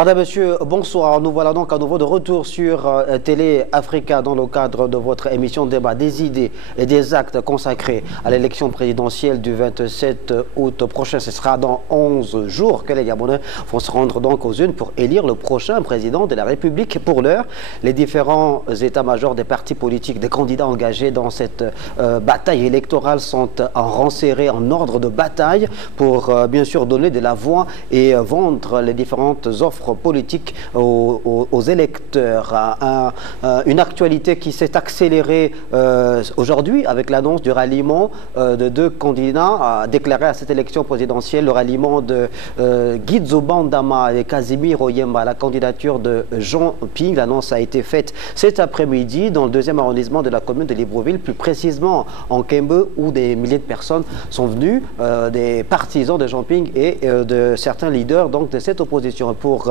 Madame, monsieur, bonsoir. Nous voilà donc à nouveau de retour sur Télé Africa dans le cadre de votre émission Débat des idées et des actes consacrés à l'élection présidentielle du 27 août prochain. Ce sera dans 11 jours que les Gabonais vont se rendre donc aux urnes pour élire le prochain président de la République. Pour l'heure, les différents états-majors des partis politiques, des candidats engagés dans cette bataille électorale sont en rang serré, en ordre de bataille pour bien sûr donner de la voix et vendre les différentes offres politique aux électeurs. Une actualité qui s'est accélérée aujourd'hui avec l'annonce du ralliement de deux candidats déclarés à cette élection présidentielle, le ralliement de Guy Nzobandama et Casimir Oyemba à la candidature de Jean Ping. L'annonce a été faite cet après-midi dans le 2e arrondissement de la commune de Libreville, plus précisément en Kembe, où des milliers de personnes sont venues, des partisans de Jean Ping et de certains leaders donc, de cette opposition pour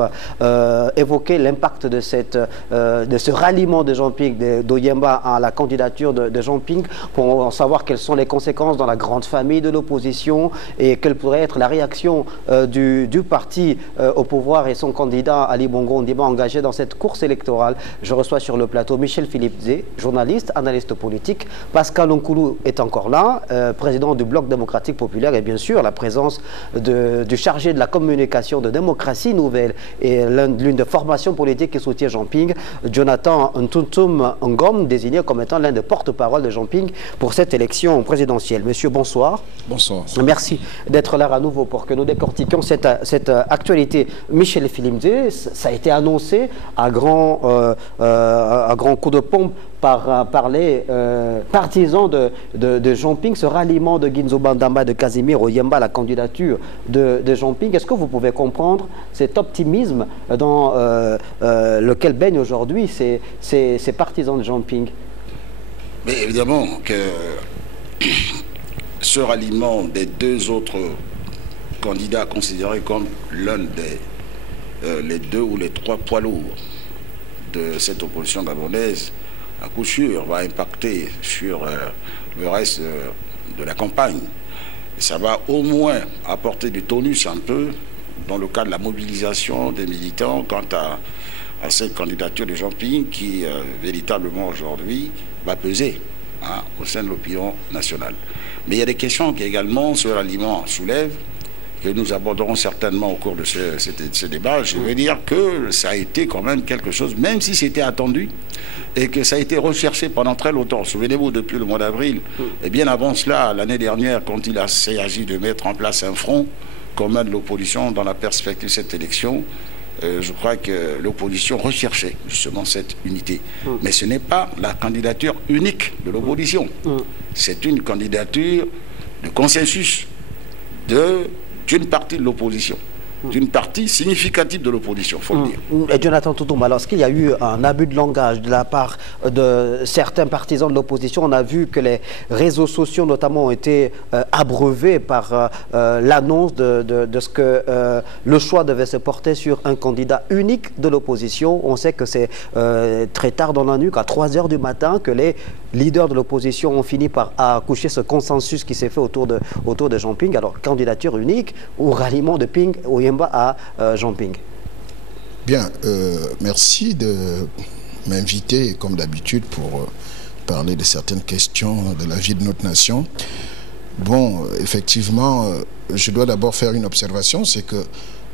évoquer l'impact de ce ralliement de Jean Ping, d'Oyemba à la candidature de Jean Ping, pour savoir quelles sont les conséquences dans la grande famille de l'opposition et quelle pourrait être la réaction du parti au pouvoir et son candidat Ali Bongo Ondimba engagé dans cette course électorale. Je reçois sur le plateau Michel Philippe Zé, journaliste, analyste politique. Pascal Onkoulou est encore là, président du Bloc démocratique populaire, et bien sûr la présence du chargé de la communication de Démocratie Nouvelle et l'une des formations politiques qui soutient Jean Ping, Jonathan Ntuntum Ngom, désigné comme étant l'un des porte-parole de Jean Ping pour cette élection présidentielle. Monsieur, bonsoir. Bonsoir. Merci d'être là à nouveau pour que nous décortiquions cette actualité. Michel Philippe Zé, ça a été annoncé à grand coup de pompe par les partisans de Jean Ping, ce ralliement de Guy Nzobandama, de Casimir Oyemba à la candidature de Jean Ping. Est-ce que vous pouvez comprendre cet optimisme dans lequel baignent aujourd'hui ces partisans de Jean Ping? Mais évidemment que ce ralliement des deux autres candidats considérés comme l'un des les deux ou les trois poids lourds de cette opposition gabonaise, à coup sûr, va impacter sur le reste de la campagne. Et ça va au moins apporter du tonus un peu dans le cadre de la mobilisation des militants quant à cette candidature de Jean Ping qui, véritablement aujourd'hui, va peser au sein de l'opinion nationale. Mais il y a des questions qui également, ce ralliement soulève, que nous aborderons certainement au cours de ce débat. Je veux dire que ça a été quand même quelque chose, même si c'était attendu, et que ça a été recherché pendant très longtemps. Souvenez-vous, depuis le mois d'avril, et bien avant cela, l'année dernière, quand il s'agit de mettre en place un front commun de l'opposition dans la perspective de cette élection, je crois que l'opposition recherchait justement cette unité. Mais ce n'est pas la candidature unique de l'opposition. C'est une candidature de consensus d'une partie de l'opposition, d'une partie significative de l'opposition, il faut le dire. Et Jonathan Toutoum, alors est-ce qu'il y a eu un abus de langage de la part de certains partisans de l'opposition? On a vu que les réseaux sociaux notamment ont été abreuvés par l'annonce de ce que le choix devait se porter sur un candidat unique de l'opposition. On sait que c'est très tard dans la nuit, qu'à 3 h du matin, que les leaders de l'opposition ont fini par accoucher ce consensus qui s'est fait autour de Jean Ping. Alors, candidature unique ou ralliement de Ping Oyemba à Jean Ping? Bien, merci de m'inviter, comme d'habitude, pour parler de certaines questions de la vie de notre nation. Bon, effectivement, je dois d'abord faire une observation, c'est que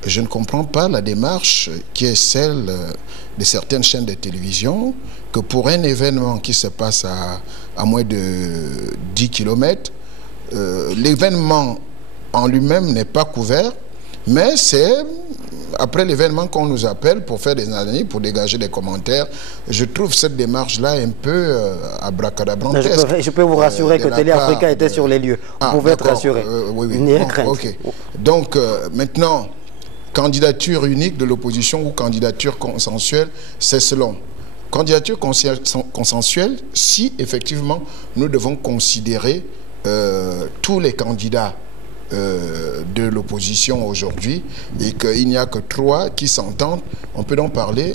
je ne comprends pas la démarche qui est celle de certaines chaînes de télévision, que pour un événement qui se passe à moins de 10 km, l'événement en lui-même n'est pas couvert, mais c'est après l'événement qu'on nous appelle pour faire des analyses, pour dégager des commentaires. Je trouve cette démarche-là un peu abracadabrantesque. Je peux vous rassurer que Télé Africa était sur les lieux. Vous pouvez être rassuré. Oui. Bon, okay. Donc, maintenant, candidature unique de l'opposition ou candidature consensuelle, c'est selon. Candidature consensuelle, si effectivement nous devons considérer tous les candidats de l'opposition aujourd'hui et qu'il n'y a que 3 qui s'entendent, on peut donc parler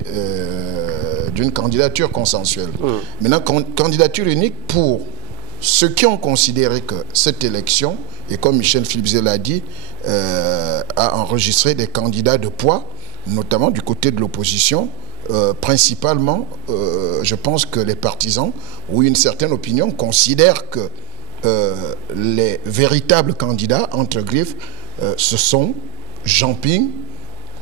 d'une candidature consensuelle. Maintenant, candidature unique pour ceux qui ont considéré que cette élection, et comme Michel Philippe l'a dit, a enregistré des candidats de poids. notamment du côté de l'opposition, principalement, je pense que les partisans ou une certaine opinion considèrent que les véritables candidats, entre griffes, ce sont Jean Ping,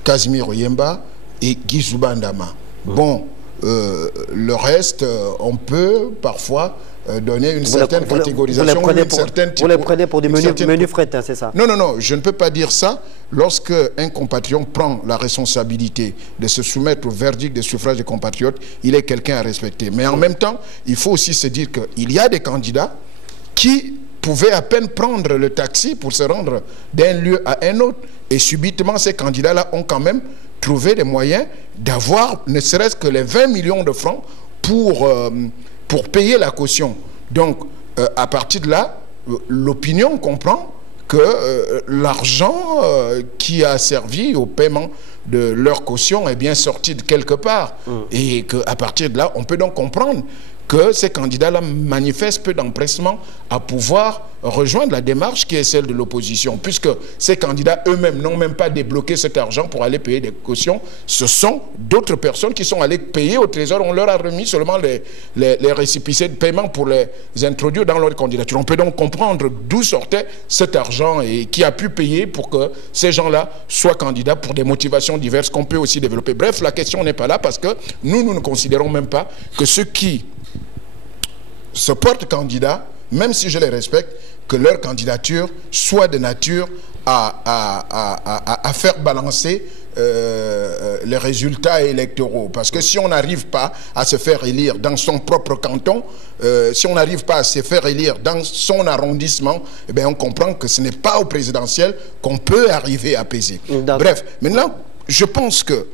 Casimir Oyemba et Guy Zuba Ndama. Bon, le reste, on peut parfois donner une certaine catégorisation. Vous les prenez pour du menu fretin, c'est ça? Non, non, non, je ne peux pas dire ça. Lorsque un compatriote prend la responsabilité de se soumettre au verdict des suffrages des compatriotes, il est quelqu'un à respecter. Mais en même temps, il faut aussi se dire qu'il y a des candidats qui pouvaient à peine prendre le taxi pour se rendre d'un lieu à un autre. Et subitement, ces candidats-là ont quand même trouvé les moyens d'avoir ne serait-ce que les 20 millions de francs pour payer la caution. Donc, à partir de là, l'opinion comprend que l'argent qui a servi au paiement de leur caution est bien sorti de quelque part. Et qu'à partir de là, on peut donc comprendre que ces candidats-là manifestent peu d'empressement à pouvoir rejoindre la démarche qui est celle de l'opposition, puisque ces candidats eux-mêmes n'ont même pas débloqué cet argent pour aller payer des cautions. Ce sont d'autres personnes qui sont allées payer au Trésor. On leur a remis seulement les récépissés de paiement pour les introduire dans leur candidature. On peut donc comprendre d'où sortait cet argent et qui a pu payer pour que ces gens-là soient candidats pour des motivations diverses qu'on peut aussi développer. Bref, la question n'est pas là parce que nous ne considérons même pas que ceux qui se portent candidats, même si je les respecte, que leur candidature soit de nature à faire balancer les résultats électoraux. Parce que si on n'arrive pas à se faire élire dans son propre canton, si on n'arrive pas à se faire élire dans son arrondissement, eh bien on comprend que ce n'est pas au présidentiel qu'on peut arriver à peser. Bref, maintenant, je pense que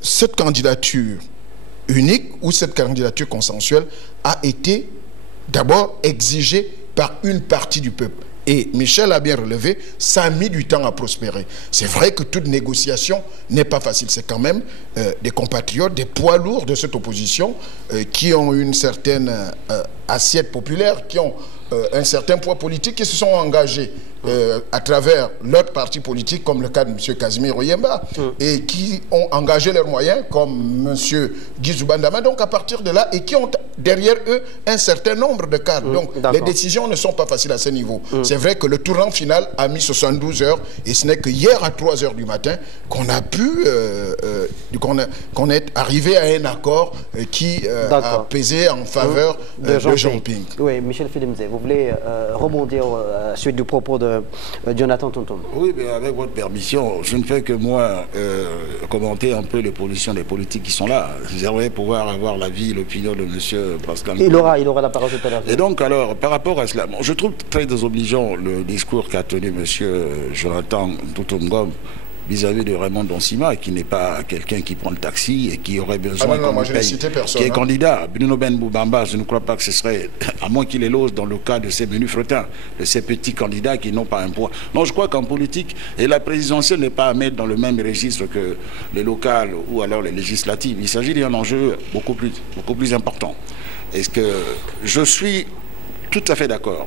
cette candidature unique ou cette candidature consensuelle a été d'abord exigée par une partie du peuple. Et Michel a bien relevé, ça a mis du temps à prospérer. C'est vrai que toute négociation n'est pas facile. C'est quand même des compatriotes, des poids lourds de cette opposition qui ont une certaine assiette populaire, qui ont un certain poids politique, qui se sont engagés à travers leur parti politique, comme le cas de M. Casimir Oyemba, et qui ont engagé leurs moyens, comme M. Guy Zuba Ndama, donc à partir de là, et qui ont derrière eux un certain nombre de cadres. Donc les décisions ne sont pas faciles à ce niveau. C'est vrai que le tournant final a mis 72 heures, et ce n'est que hier à 3 heures du matin qu'on a pu, qu'on est arrivé à un accord qui a pesé en faveur de Jean Ping. Oui, Michel Filimzé, vous voulez rebondir suite du propos de Jonathan Tonton? Oui, mais avec votre permission, je ne fais que moi commenter un peu les positions des politiques qui sont là. J'aimerais pouvoir avoir l'avis, l'opinion de M. Pascal. Il aura la parole tout à l'heure. Et donc, alors, par rapport à cela, je trouve très désobligeant le discours qu'a tenu M. Jonathan Tonton vis-à-vis de Raymond Donsima, qui n'est pas quelqu'un qui prend le taxi et qui aurait besoin qui est candidat. Bruno Ben Boubamba, je ne crois pas que ce serait, à moins qu'il élose dans le cas de ces menus frettins, de ces petits candidats qui n'ont pas un poids. Non, je crois qu'en politique, et la présidentielle n'est pas à mettre dans le même registre que les locales ou alors les législatives. Il s'agit d'un enjeu beaucoup plus important. Est-ce que je suis tout à fait d'accord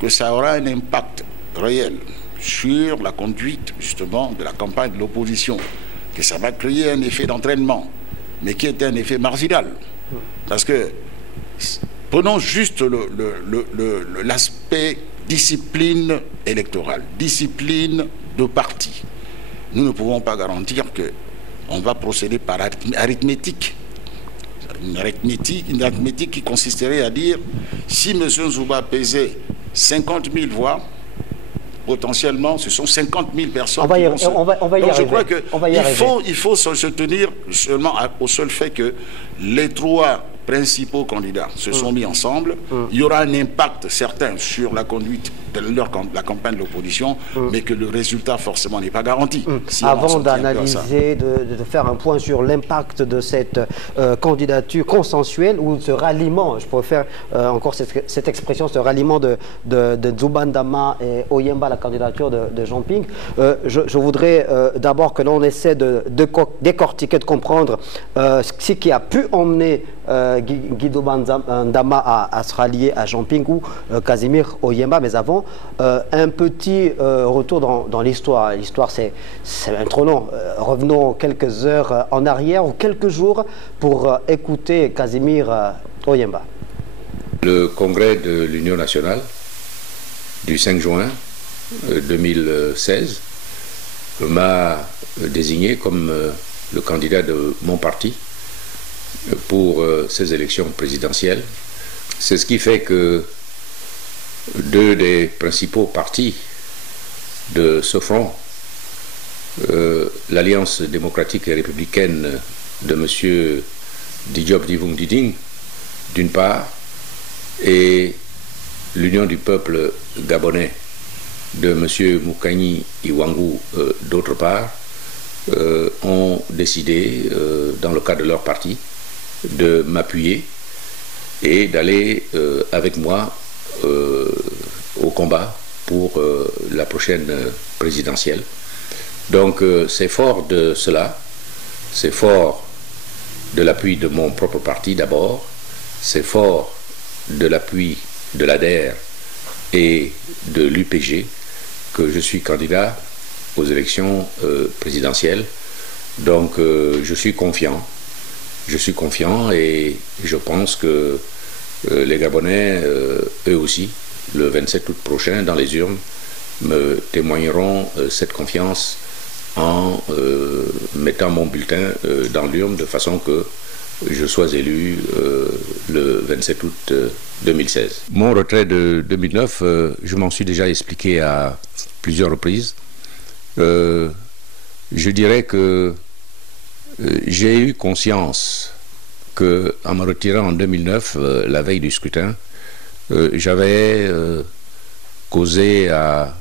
que ça aura un impact réel sur la conduite, justement, de la campagne de l'opposition, que ça va créer un effet d'entraînement, mais qui est un effet marginal. Parce que, prenons juste l'aspect discipline électorale, discipline de parti. Nous ne pouvons pas garantir qu'on va procéder par arithmétique. Une arithmétique qui consisterait à dire, si M. Zouba pesait 50 000 voix, potentiellement, ce sont 50 000 personnes. On va y arriver. Donc, je crois qu'il faut se tenir seulement au seul fait que les trois principaux candidats se sont mis ensemble. Il y aura un impact certain sur la conduite de la campagne de l'opposition, mais que le résultat forcément n'est pas garanti. Si avant d'analyser, de faire un point sur l'impact de cette candidature consensuelle ou ce ralliement, je préfère encore cette expression, ce ralliement de Zuba Ndama et Oyemba à la candidature de Jean Ping, je voudrais d'abord que l'on essaie de décortiquer, de comprendre ce qui a pu emmener Guy Zuba Ndama à se rallier à Jean Ping ou Casimir Oyemba. Mais avant, avant, un petit retour dans l'histoire. L'histoire, c'est même trop long. Revenons quelques heures en arrière ou quelques jours pour écouter Casimir Oyemba. Le congrès de l'Union nationale du 5 juin 2016 m'a désigné comme le candidat de mon parti pour ces élections présidentielles. C'est ce qui fait que deux des principaux partis de ce front, l'Alliance démocratique et républicaine de M. Diop Divung Diding, d'une part, et l'Union du peuple gabonais de M. Moukani Iwangu, d'autre part, ont décidé, dans le cadre de leur parti, de m'appuyer et d'aller avec moi au combat pour la prochaine présidentielle. Donc c'est fort de cela, c'est fort de l'appui de mon propre parti d'abord, c'est fort de l'appui de l'ADER et de l'UPG que je suis candidat aux élections présidentielles. Donc je suis confiant et je pense que les Gabonais, eux aussi, le 27 août prochain, dans les urnes, me témoigneront cette confiance en mettant mon bulletin dans l'urne de façon que je sois élu le 27 août 2016. Mon retrait de 2009, je m'en suis déjà expliqué à plusieurs reprises. Je dirais que j'ai eu conscience qu'en me retirant en 2009, la veille du scrutin, j'avais causé à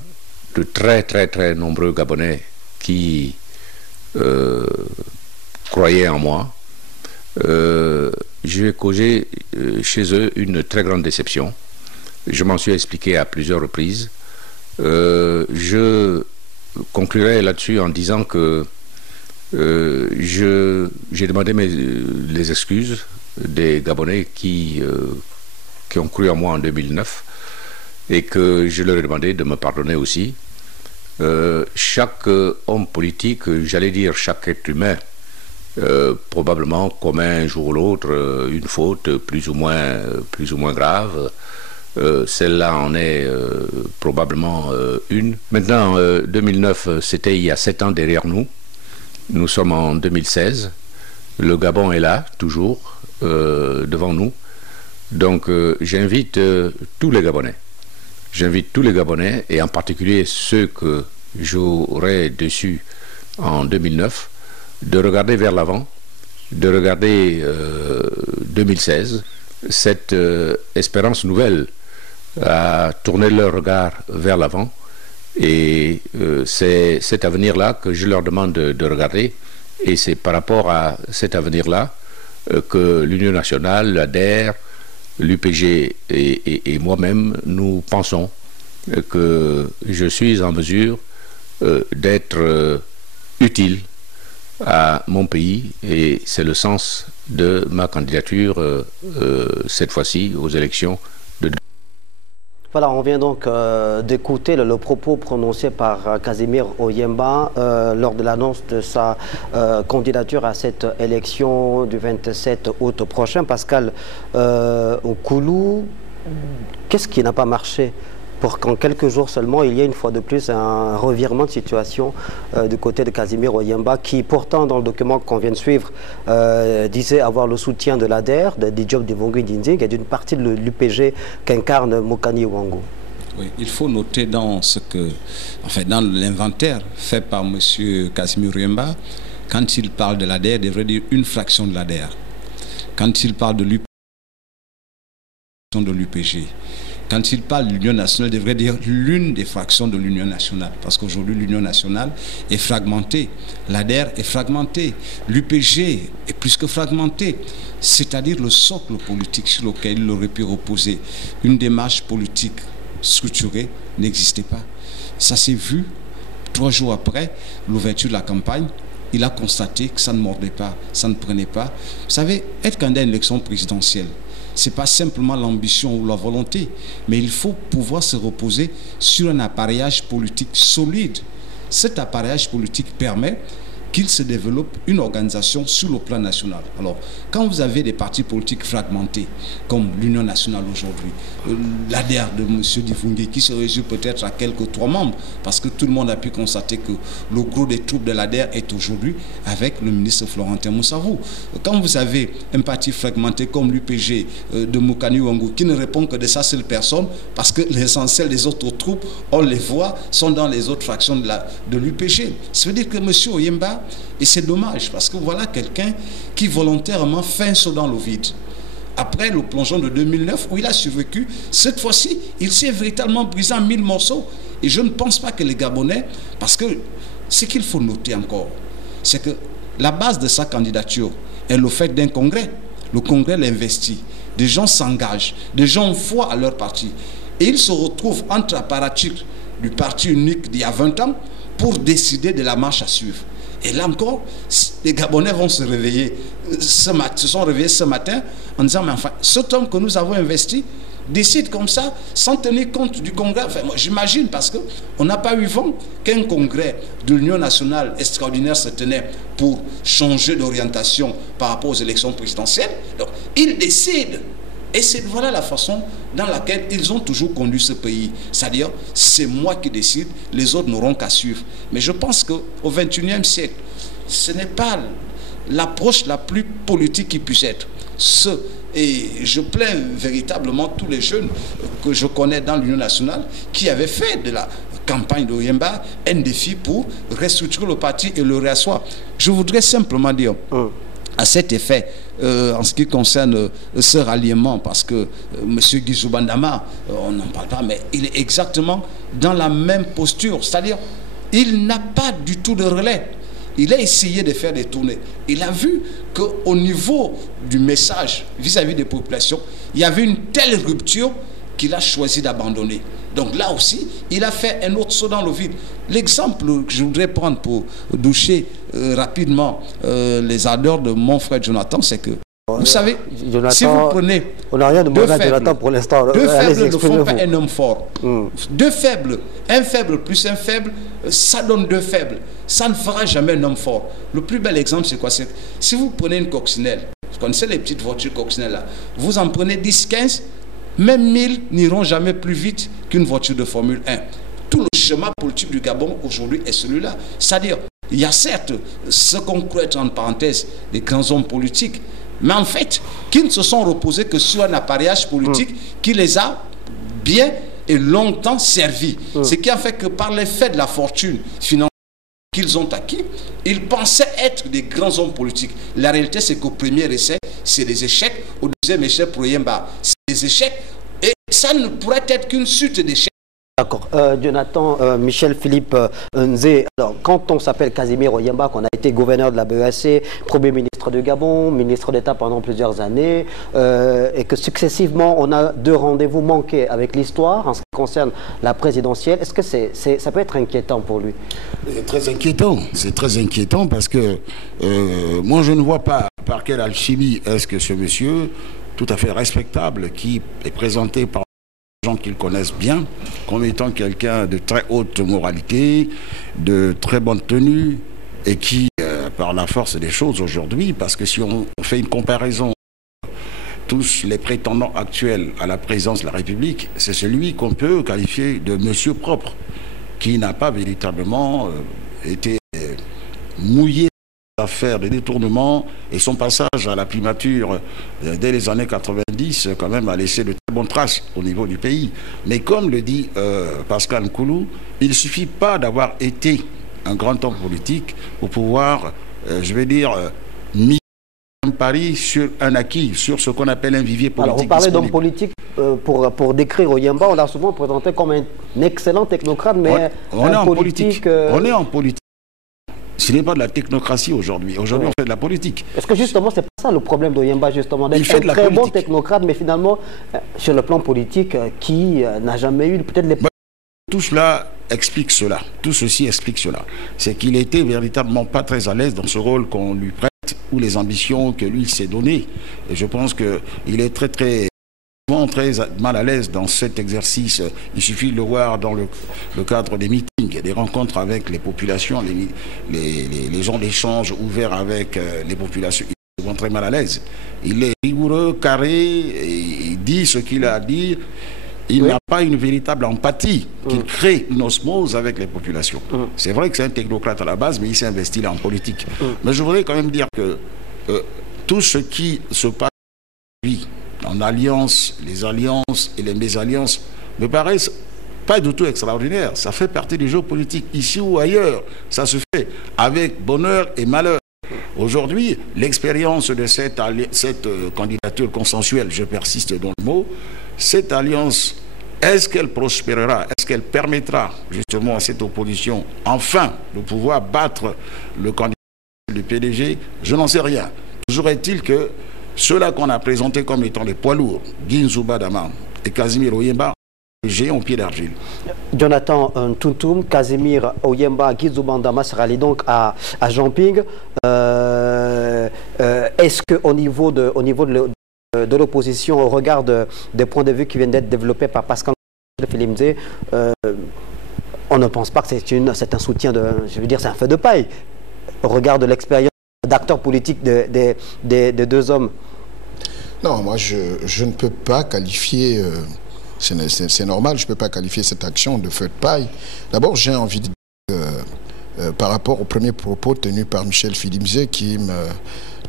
de très nombreux Gabonais qui croyaient en moi. J'ai causé chez eux une très grande déception. Je m'en suis expliqué à plusieurs reprises. Je conclurai là-dessus en disant que j'ai demandé les excuses des Gabonais qui ont cru en moi en 2009 et que je leur ai demandé de me pardonner aussi. Chaque homme politique, j'allais dire chaque être humain, probablement commet un jour ou l'autre une faute plus ou moins grave. Celle-là en est probablement une. Maintenant, 2009, c'était il y a 7 ans derrière nous. Nous sommes en 2016. Le Gabon est là, toujours, devant nous. Donc, j'invite tous les Gabonais. J'invite tous les Gabonais, et en particulier ceux que j'aurais déçus en 2009, de regarder vers l'avant, de regarder 2016, cette espérance nouvelle à tourner leur regard vers l'avant. Et c'est cet avenir-là que je leur demande de regarder. Et c'est par rapport à cet avenir-là que l'Union nationale, l'ADER, l'UPG et moi-même, nous pensons que je suis en mesure d'être utile à mon pays. Et c'est le sens de ma candidature cette fois-ci aux élections de... Voilà, on vient donc d'écouter le propos prononcé par Casimir Oyemba lors de l'annonce de sa candidature à cette élection du 27 août prochain. Pascal Oukoulou, qu'est-ce qui n'a pas marché pour qu'en quelques jours seulement, il y ait une fois de plus un revirement de situation du côté de Casimir Oyemba, qui pourtant, dans le document qu'on vient de suivre, disait avoir le soutien de l'ADER, de Diop Divung Diding et d'une partie de l'UPG qu'incarne Moukani Iwangu. Oui, il faut noter dans dans l'inventaire fait par M. Casimir Oyemba, quand il parle de l'ADER, il devrait dire une fraction de l'ADER. Quand il parle de l'UPG, quand il parle de l'Union nationale, il devrait dire l'une des fractions de l'Union nationale. Parce qu'aujourd'hui, l'Union nationale est fragmentée. L'ADER est fragmentée. L'UPG est plus que fragmentée. C'est-à-dire le socle politique sur lequel il aurait pu reposer une démarche politique structurée n'existait pas. Ça s'est vu 3 jours après l'ouverture de la campagne. Il a constaté que ça ne mordait pas, ça ne prenait pas. Vous savez, être candidat à une élection présidentielle, ce n'est pas simplement l'ambition ou la volonté, mais il faut pouvoir se reposer sur un appareillage politique solide. Cet appareillage politique permet qu'il se développe une organisation sur le plan national. Alors, quand vous avez des partis politiques fragmentés, comme l'Union nationale aujourd'hui, l'ADER de M. Difungué, qui se résume peut-être à quelques 3 membres, parce que tout le monde a pu constater que le gros des troupes de l'ADER est aujourd'hui avec le ministre Florentin Moussavou. Quand vous avez un parti fragmenté comme l'UPG de Moukani Ouangou, qui ne répond que de sa seule personne, parce que l'essentiel des autres troupes, on les voit, sont dans les autres fractions de l'UPG. Ça veut dire que M. Oyemba, et c'est dommage, parce que voilà quelqu'un qui volontairement fait un saut dans le vide. Après le plongeon de 2009, où il a survécu, cette fois-ci, il s'est véritablement brisé en 1000 morceaux. Et je ne pense pas que les Gabonais, parce que ce qu'il faut noter encore, c'est que la base de sa candidature est le fait d'un congrès. Le congrès l'investit. Des gens s'engagent, des gens ont foi à leur parti. Et ils se retrouvent entre apparatchiks du parti unique d'il y a 20 ans pour décider de la marche à suivre. Et là encore, les Gabonais vont se réveiller, se sont réveillés ce matin en disant, mais enfin, cet homme que nous avons investi décide comme ça, sans tenir compte du congrès. Enfin, moi, j'imagine, parce qu'on n'a pas eu vent qu'un congrès de l'Union nationale extraordinaire se tenait pour changer d'orientation par rapport aux élections présidentielles. Donc, ils décident. Et c'est voilà la façon dans laquelle ils ont toujours conduit ce pays. C'est-à-dire, c'est moi qui décide, les autres n'auront qu'à suivre. Mais je pense qu'au XXIe siècle, ce n'est pas l'approche la plus politique qui puisse être. Et je plains véritablement tous les jeunes que je connais dans l'Union nationale qui avaient fait de la campagne de Oyemba un défi pour restructurer le parti et le réasseoir. Je voudrais simplement dire à cet effet, en ce qui concerne ce ralliement, parce que M. Guizou Bandama, on n'en parle pas, mais il est exactement dans la même posture, c'est-à-dire il n'a pas du tout de relais. Il a essayé de faire des tournées. Il a vu qu'au niveau du message vis-à-vis des populations, il y avait une telle rupture qu'il a choisi d'abandonner. Donc là aussi, il a fait un autre saut dans le vide. L'exemple que je voudrais prendre pour doucher rapidement les ardeurs de mon frère Jonathan, c'est que, vous savez, Jonathan, si vous prenez on n'a rien de mauvais, Jonathan, pour l'instant. Deux faibles ne font pas un homme fort. Deux faibles, un faible plus un faible, ça donne deux faibles. Ça ne fera jamais un homme fort. Le plus bel exemple, c'est quoi? C'est si vous prenez une coccinelle, vous connaissez les petites voitures coccinelles là, vous en prenez 10, 15, même 1000 n'iront jamais plus vite qu'une voiture de Formule 1. Tout le schéma politique du Gabon aujourd'hui est celui-là. C'est-à-dire, il y a certes ce qu'on croit être en parenthèse des grands hommes politiques, mais en fait, qui ne se sont reposés que sur un appareillage politique qui les a bien et longtemps servis. Ce qui a fait que par l'effet de la fortune financière qu'ils ont acquis, ils pensaient être des grands hommes politiques. La réalité, c'est qu'au premier essai, c'est des échecs. Au deuxième échec, pour Oyemba, c'est des échecs. Et ça ne pourrait être qu'une suite d'échecs. D'accord. Jonathan, Michel Philippe Nzé, alors quand on s'appelle Casimir Oyemba, qu'on a été gouverneur de la BEAC, Premier ministre du Gabon, ministre d'État pendant plusieurs années, et que successivement on a 2 rendez-vous manqués avec l'histoire en ce qui concerne la présidentielle, est-ce que ça peut être inquiétant pour lui? C'est très inquiétant. C'est très inquiétant parce que moi je ne vois pas par quelle alchimie est-ce que ce monsieur, tout à fait respectable, qui est présenté par gens qu'ils connaissent bien, comme étant quelqu'un de très haute moralité, de très bonne tenue, et qui, par la force des choses aujourd'hui, parce que si on fait une comparaison, tous les prétendants actuels à la présidence de la République, c'est celui qu'on peut qualifier de monsieur propre, qui n'a pas véritablement été mouillé à faire des détournements, et son passage à la primature dès les années 90 quand même a laissé de très bonnes traces au niveau du pays. Mais comme le dit Pascal Nkoulou, il ne suffit pas d'avoir été un grand homme politique pour pouvoir, je vais dire, miser un pari sur un acquis, sur ce qu'on appelle un vivier politique. Alors vous parlez d'homme politique, pour décrire Oyemba, on l'a souvent présenté comme un excellent technocrate, mais on est en politique. On est en politique. Ce n'est pas de la technocratie aujourd'hui. Aujourd'hui, on fait de la politique. Est-ce que justement, c'est pas ça le problème d'Oyemba, justement, d'être un très bon technocrate, mais finalement, sur le plan politique, qui n'a jamais eu peut-être les... Tout cela explique cela. Tout ceci explique cela. C'est qu'il était véritablement pas très à l'aise dans ce rôle qu'on lui prête ou les ambitions que lui s'est données. Et je pense qu'il est très mal à l'aise dans cet exercice. Il suffit de le voir dans le cadre des meetings, des rencontres avec les populations, les gens d'échange ouverts avec les populations. Ils sont très mal à l'aise. Il est rigoureux, carré, et il dit ce qu'il a à dire. Il n'a pas une véritable empathie qu'il crée une osmose avec les populations. C'est vrai que c'est un technocrate à la base, mais il s'est investi là en politique. Mais je voudrais quand même dire que tout ce qui se passe aujourd'hui, en alliance, les alliances et les mésalliances, me paraissent pas du tout extraordinaire. Ça fait partie du jeu politique, ici ou ailleurs. Ça se fait avec bonheur et malheur. Aujourd'hui, l'expérience de cette candidature consensuelle, je persiste dans le mot, cette alliance, est-ce qu'elle prospérera? Est-ce qu'elle permettra justement à cette opposition enfin de pouvoir battre le candidat du PDG? Je n'en sais rien. Toujours est-il que ceux-là qu'on a présentés comme étant les poids lourds, Guinzouba Dama et Casimir Oyemba, j'ai en pied d'argile. Jonathan Tuntum, Casimir Oyemba, Guinzouba Dama sera allé donc à Jamping. Est-ce qu'au niveau de l'opposition, au regard des points de vue qui viennent d'être développés par Pascal Filimzé, on ne pense pas que c'est un soutien je veux dire, c'est un feu de paille au regard de l'expérience d'acteurs politiques des deux hommes? Non, moi je ne peux pas qualifier, c'est normal, je ne peux pas qualifier cette action de feu de paille. D'abord, j'ai envie de dire que par rapport au premier propos tenu par Michel Filimzé qui me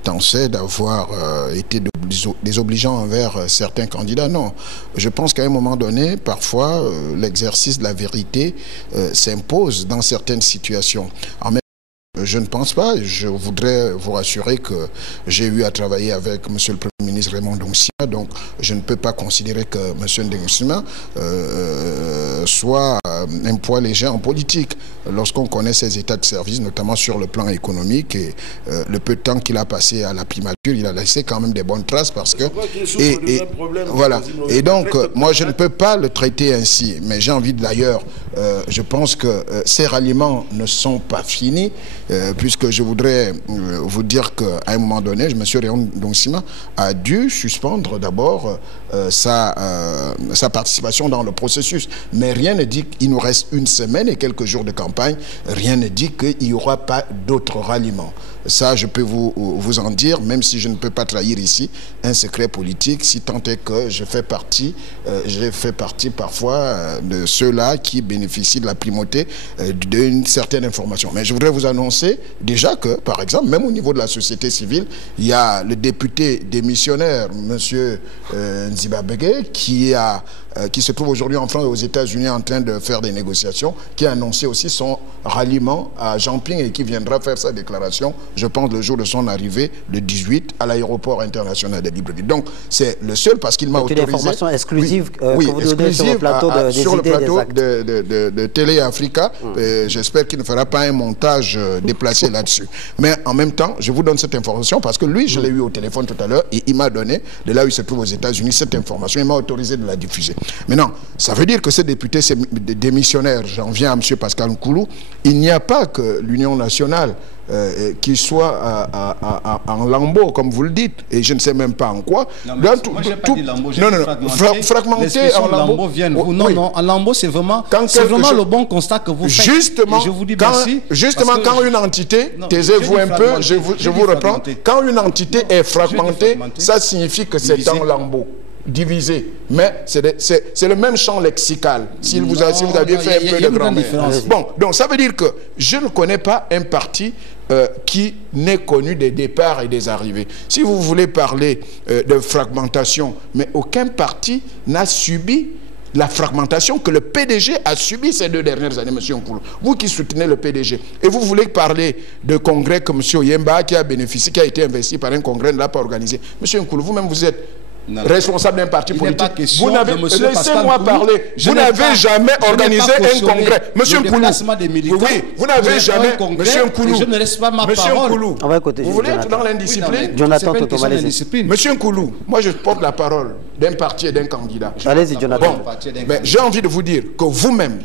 tensait d'avoir été désobligeant envers certains candidats. Non, je pense qu'à un moment donné, parfois, l'exercice de la vérité s'impose dans certaines situations. En même temps, je ne pense pas, je voudrais vous rassurer que j'ai eu à travailler avec M. le Premier ministre Raymond Ndong-Sima, donc je ne peux pas considérer que M. Ndong-Sima soit un poids léger en politique. Lorsqu'on connaît ses états de service, notamment sur le plan économique, et le peu de temps qu'il a passé à la primature, il a laissé quand même des bonnes traces parce que... voilà. Et donc, moi, je ne peux pas le traiter ainsi, mais j'ai envie d'ailleurs, je pense que ces ralliements ne sont pas finis, puisque je voudrais vous dire qu'à un moment donné, M. Raymond Ndong-Sima a dû suspendre d'abord sa participation dans le processus. Mais rien ne dit qu'il nous reste une semaine et quelques jours de campagne. Rien ne dit qu'il n'y aura pas d'autres ralliements. Ça, je peux vous en dire, même si je ne peux pas trahir ici un secret politique, si tant est que j'ai fait partie parfois de ceux-là qui bénéficient de la primauté d'une certaine information. Mais je voudrais vous annoncer déjà que, par exemple, même au niveau de la société civile, il y a le député démissionnaire, M. Nzibabege, qui se trouve aujourd'hui en France et aux États-Unis en train de faire des négociations, qui a annoncé aussi son ralliement à Jamping et qui viendra faire sa déclaration, je pense, le jour de son arrivée, le 18, à l'aéroport international de Libreville. Donc, c'est le seul parce qu'il m'a autorisé... une information exclusive oui, que vous donnez sur le plateau de Télé Africa. J'espère qu'il ne fera pas un montage déplacé là-dessus. Mais en même temps, je vous donne cette information parce que lui, je l'ai eu au téléphone tout à l'heure et il m'a donné, de là où il se trouve aux États-Unis, cette information. Il m'a autorisé de la diffuser. Maintenant, ça veut dire que ces députés démissionnaires, j'en viens à M. Pascal Nkoulou, il n'y a pas que l'Union nationale qui soit en lambeaux, comme vous le dites, et je ne sais même pas en quoi. Non, moi, je n'ai pas dit lambeaux, j'ai dit fragmenté en lambeaux. Non, en lambeaux, c'est vraiment le bon constat que vous faites. Justement, je vous dis merci, quand une entité, taisez-vous un peu, je vous reprends, quand une entité est fragmentée, ça signifie que c'est en lambeaux. Divisé, mais c'est le même champ lexical. Si vous aviez fait un peu de grammaire. Bon, donc ça veut dire que je ne connais pas un parti qui n'est connu des départs et des arrivées. Si vous voulez parler de fragmentation, mais aucun parti n'a subi la fragmentation que le PDG a subi ces 2 dernières années, M. Nkoulou. Vous qui soutenez le PDG, et vous voulez parler de congrès comme M. Oyemba qui a bénéficié, qui a été investi par un congrès, ne l'a pas organisé. M. Nkoulou, vous-même, vous êtes responsable d'un parti politique. Vous n'avez, laissez-moi parler, vous n'avez jamais organisé un congrès. Monsieur Nkoulou, oui, vous n'avez jamais, Monsieur Nkoulou, je ne reste pas ma parole. Vous voulez être dans l'indiscipline? Jonathan, Monsieur Nkoulou, moi je porte la parole d'un parti et d'un candidat. Allez-y, Jonathan. Bon, mais j'ai envie de vous dire que vous-même,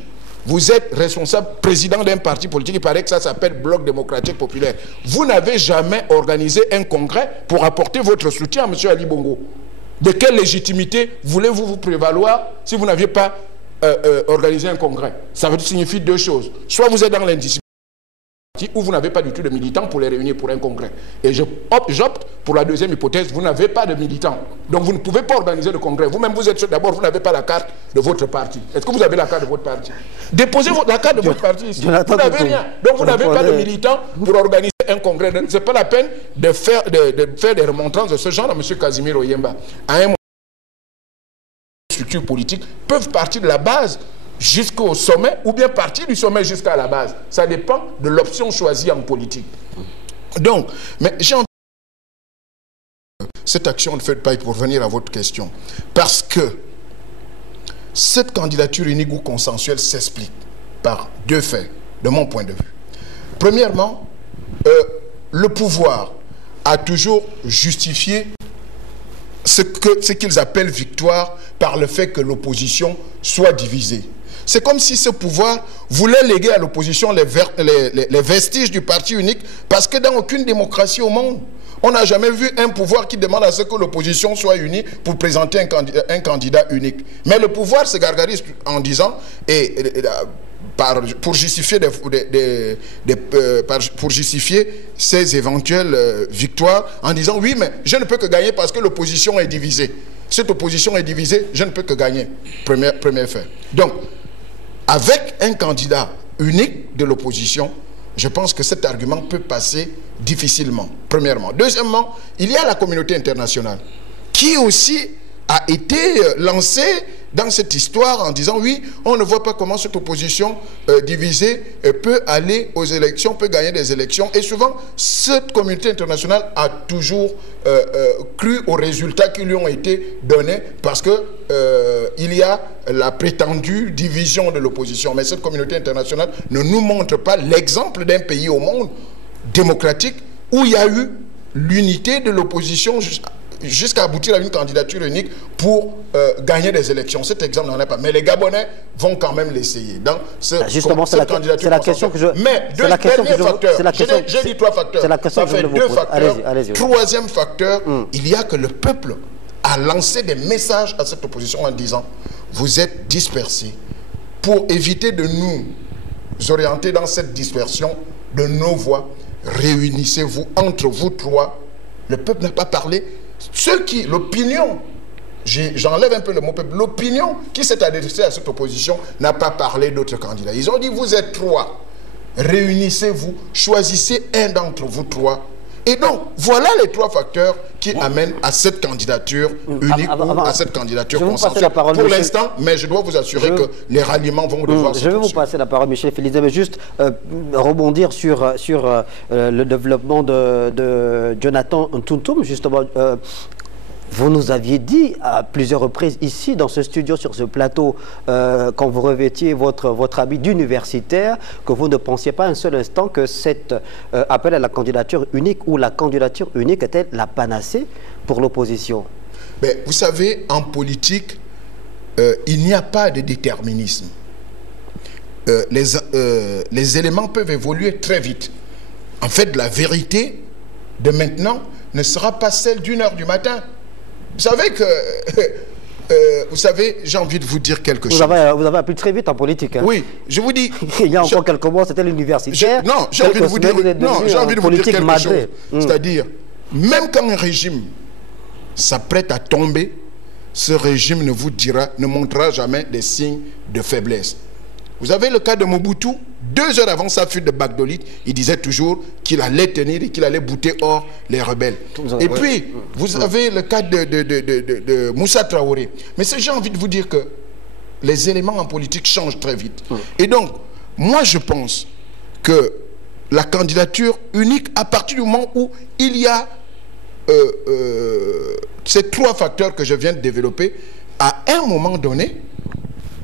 vous êtes responsable, président d'un parti politique, il paraît que ça s'appelle Bloc démocratique populaire. Vous n'avez jamais organisé un congrès pour apporter votre soutien à M. Ali Bongo. De quelle légitimité voulez-vous vous prévaloir si vous n'aviez pas organisé un congrès? Ça signifie deux choses. Soit vous êtes dans l'indiscipline, où vous n'avez pas du tout de militants pour les réunir pour un congrès. Et j'opte pour la deuxième hypothèse, vous n'avez pas de militants. Donc vous ne pouvez pas organiser de congrès. Vous-même, vous êtes d'abord, vous n'avez pas la carte de votre parti. Est-ce que vous avez la carte de votre parti? Déposez la carte de votre parti ici. Vous n'avez rien. Donc vous n'avez pas de militants pour organiser un congrès. Ce n'est pas la peine de faire des remontrances de ce genre à M. Casimir Oyemba. À un moment, les structures politiques peuvent partir de la base jusqu'au sommet, ou bien partir du sommet jusqu'à la base. Ça dépend de l'option choisie en politique. Donc, mais j'ai envie de... Cette action ne fait pas, pour venir à votre question, parce que cette candidature unique ou consensuelle s'explique par deux faits, de mon point de vue. Premièrement, le pouvoir a toujours justifié ce qu'ils appellent victoire par le fait que l'opposition soit divisée. C'est comme si ce pouvoir voulait léguer à l'opposition les vestiges du parti unique, parce que dans aucune démocratie au monde, on n'a jamais vu un pouvoir qui demande à ce que l'opposition soit unie pour présenter un candidat unique. Mais le pouvoir se gargarise en disant, pour justifier ses éventuelles victoires, en disant oui, mais je ne peux que gagner parce que l'opposition est divisée. Cette opposition est divisée, je ne peux que gagner. Premier fait. Donc, avec un candidat unique de l'opposition, je pense que cet argument peut passer difficilement, premièrement. Deuxièmement, il y a la communauté internationale qui aussi a été lancée dans cette histoire en disant oui, on ne voit pas comment cette opposition divisée peut aller aux élections, peut gagner des élections. Et souvent, cette communauté internationale a toujours cru aux résultats qui lui ont été donnés parce que il y a la prétendue division de l'opposition. Mais cette communauté internationale ne nous montre pas l'exemple d'un pays au monde démocratique où il y a eu l'unité de l'opposition jusqu'à aboutir à une candidature unique pour gagner des élections. Cet exemple n'en est pas. Mais les Gabonais vont quand même l'essayer. Justement, c'est la question que je... Mais dernier facteur, j'ai dit trois facteurs. Ça fait deux facteurs. Troisième facteur, il y a que le peuple a lancé des messages à cette opposition en disant vous êtes dispersés. Pour éviter de nous orienter dans cette dispersion de nos voix, réunissez-vous entre vous trois. Le peuple n'a pas parlé. L'opinion, j'enlève un peu le mot peuple, l'opinion qui s'est adressée à cette opposition n'a pas parlé d'autres candidats. Ils ont dit, vous êtes trois, réunissez-vous, choisissez un d'entre vous trois. Et donc, voilà les trois facteurs qui amènent à cette candidature unique ou à cette candidature consensuelle. Pour l'instant, mais je dois vous assurer que les ralliements vont devoir se poursuivre. Je vais vous passer la parole, Michel Félizé, mais juste rebondir sur le développement de Jonathan Ntuntum, justement. Vous nous aviez dit à plusieurs reprises ici dans ce studio, sur ce plateau, quand vous revêtiez votre habit d'universitaire, que vous ne pensiez pas un seul instant que cet appel à la candidature unique ou la candidature unique était la panacée pour l'opposition. Mais vous savez, en politique, il n'y a pas de déterminisme. Les éléments peuvent évoluer très vite. En fait, la vérité de maintenant ne sera pas celle d'1h du matin. Vous savez que, j'ai envie de vous dire quelque chose. Vous avez appris très vite en politique. Hein. Oui, je vous dis... Il y a encore quelques mois, c'était l'universitaire. Non, j'ai envie de vous dire quelque chose. C'est-à-dire, même quand un régime s'apprête à tomber, ce régime ne montrera jamais des signes de faiblesse. Vous avez le cas de Mobutu, 2 heures avant sa fuite de Bagdolit, il disait toujours qu'il allait tenir et qu'il allait bouter hors les rebelles. Et puis, vous avez le cas de Moussa Traoré. Mais j'ai envie de vous dire que les éléments en politique changent très vite. Et donc, moi je pense que la candidature unique, à partir du moment où il y a ces trois facteurs que je viens de développer, à un moment donné,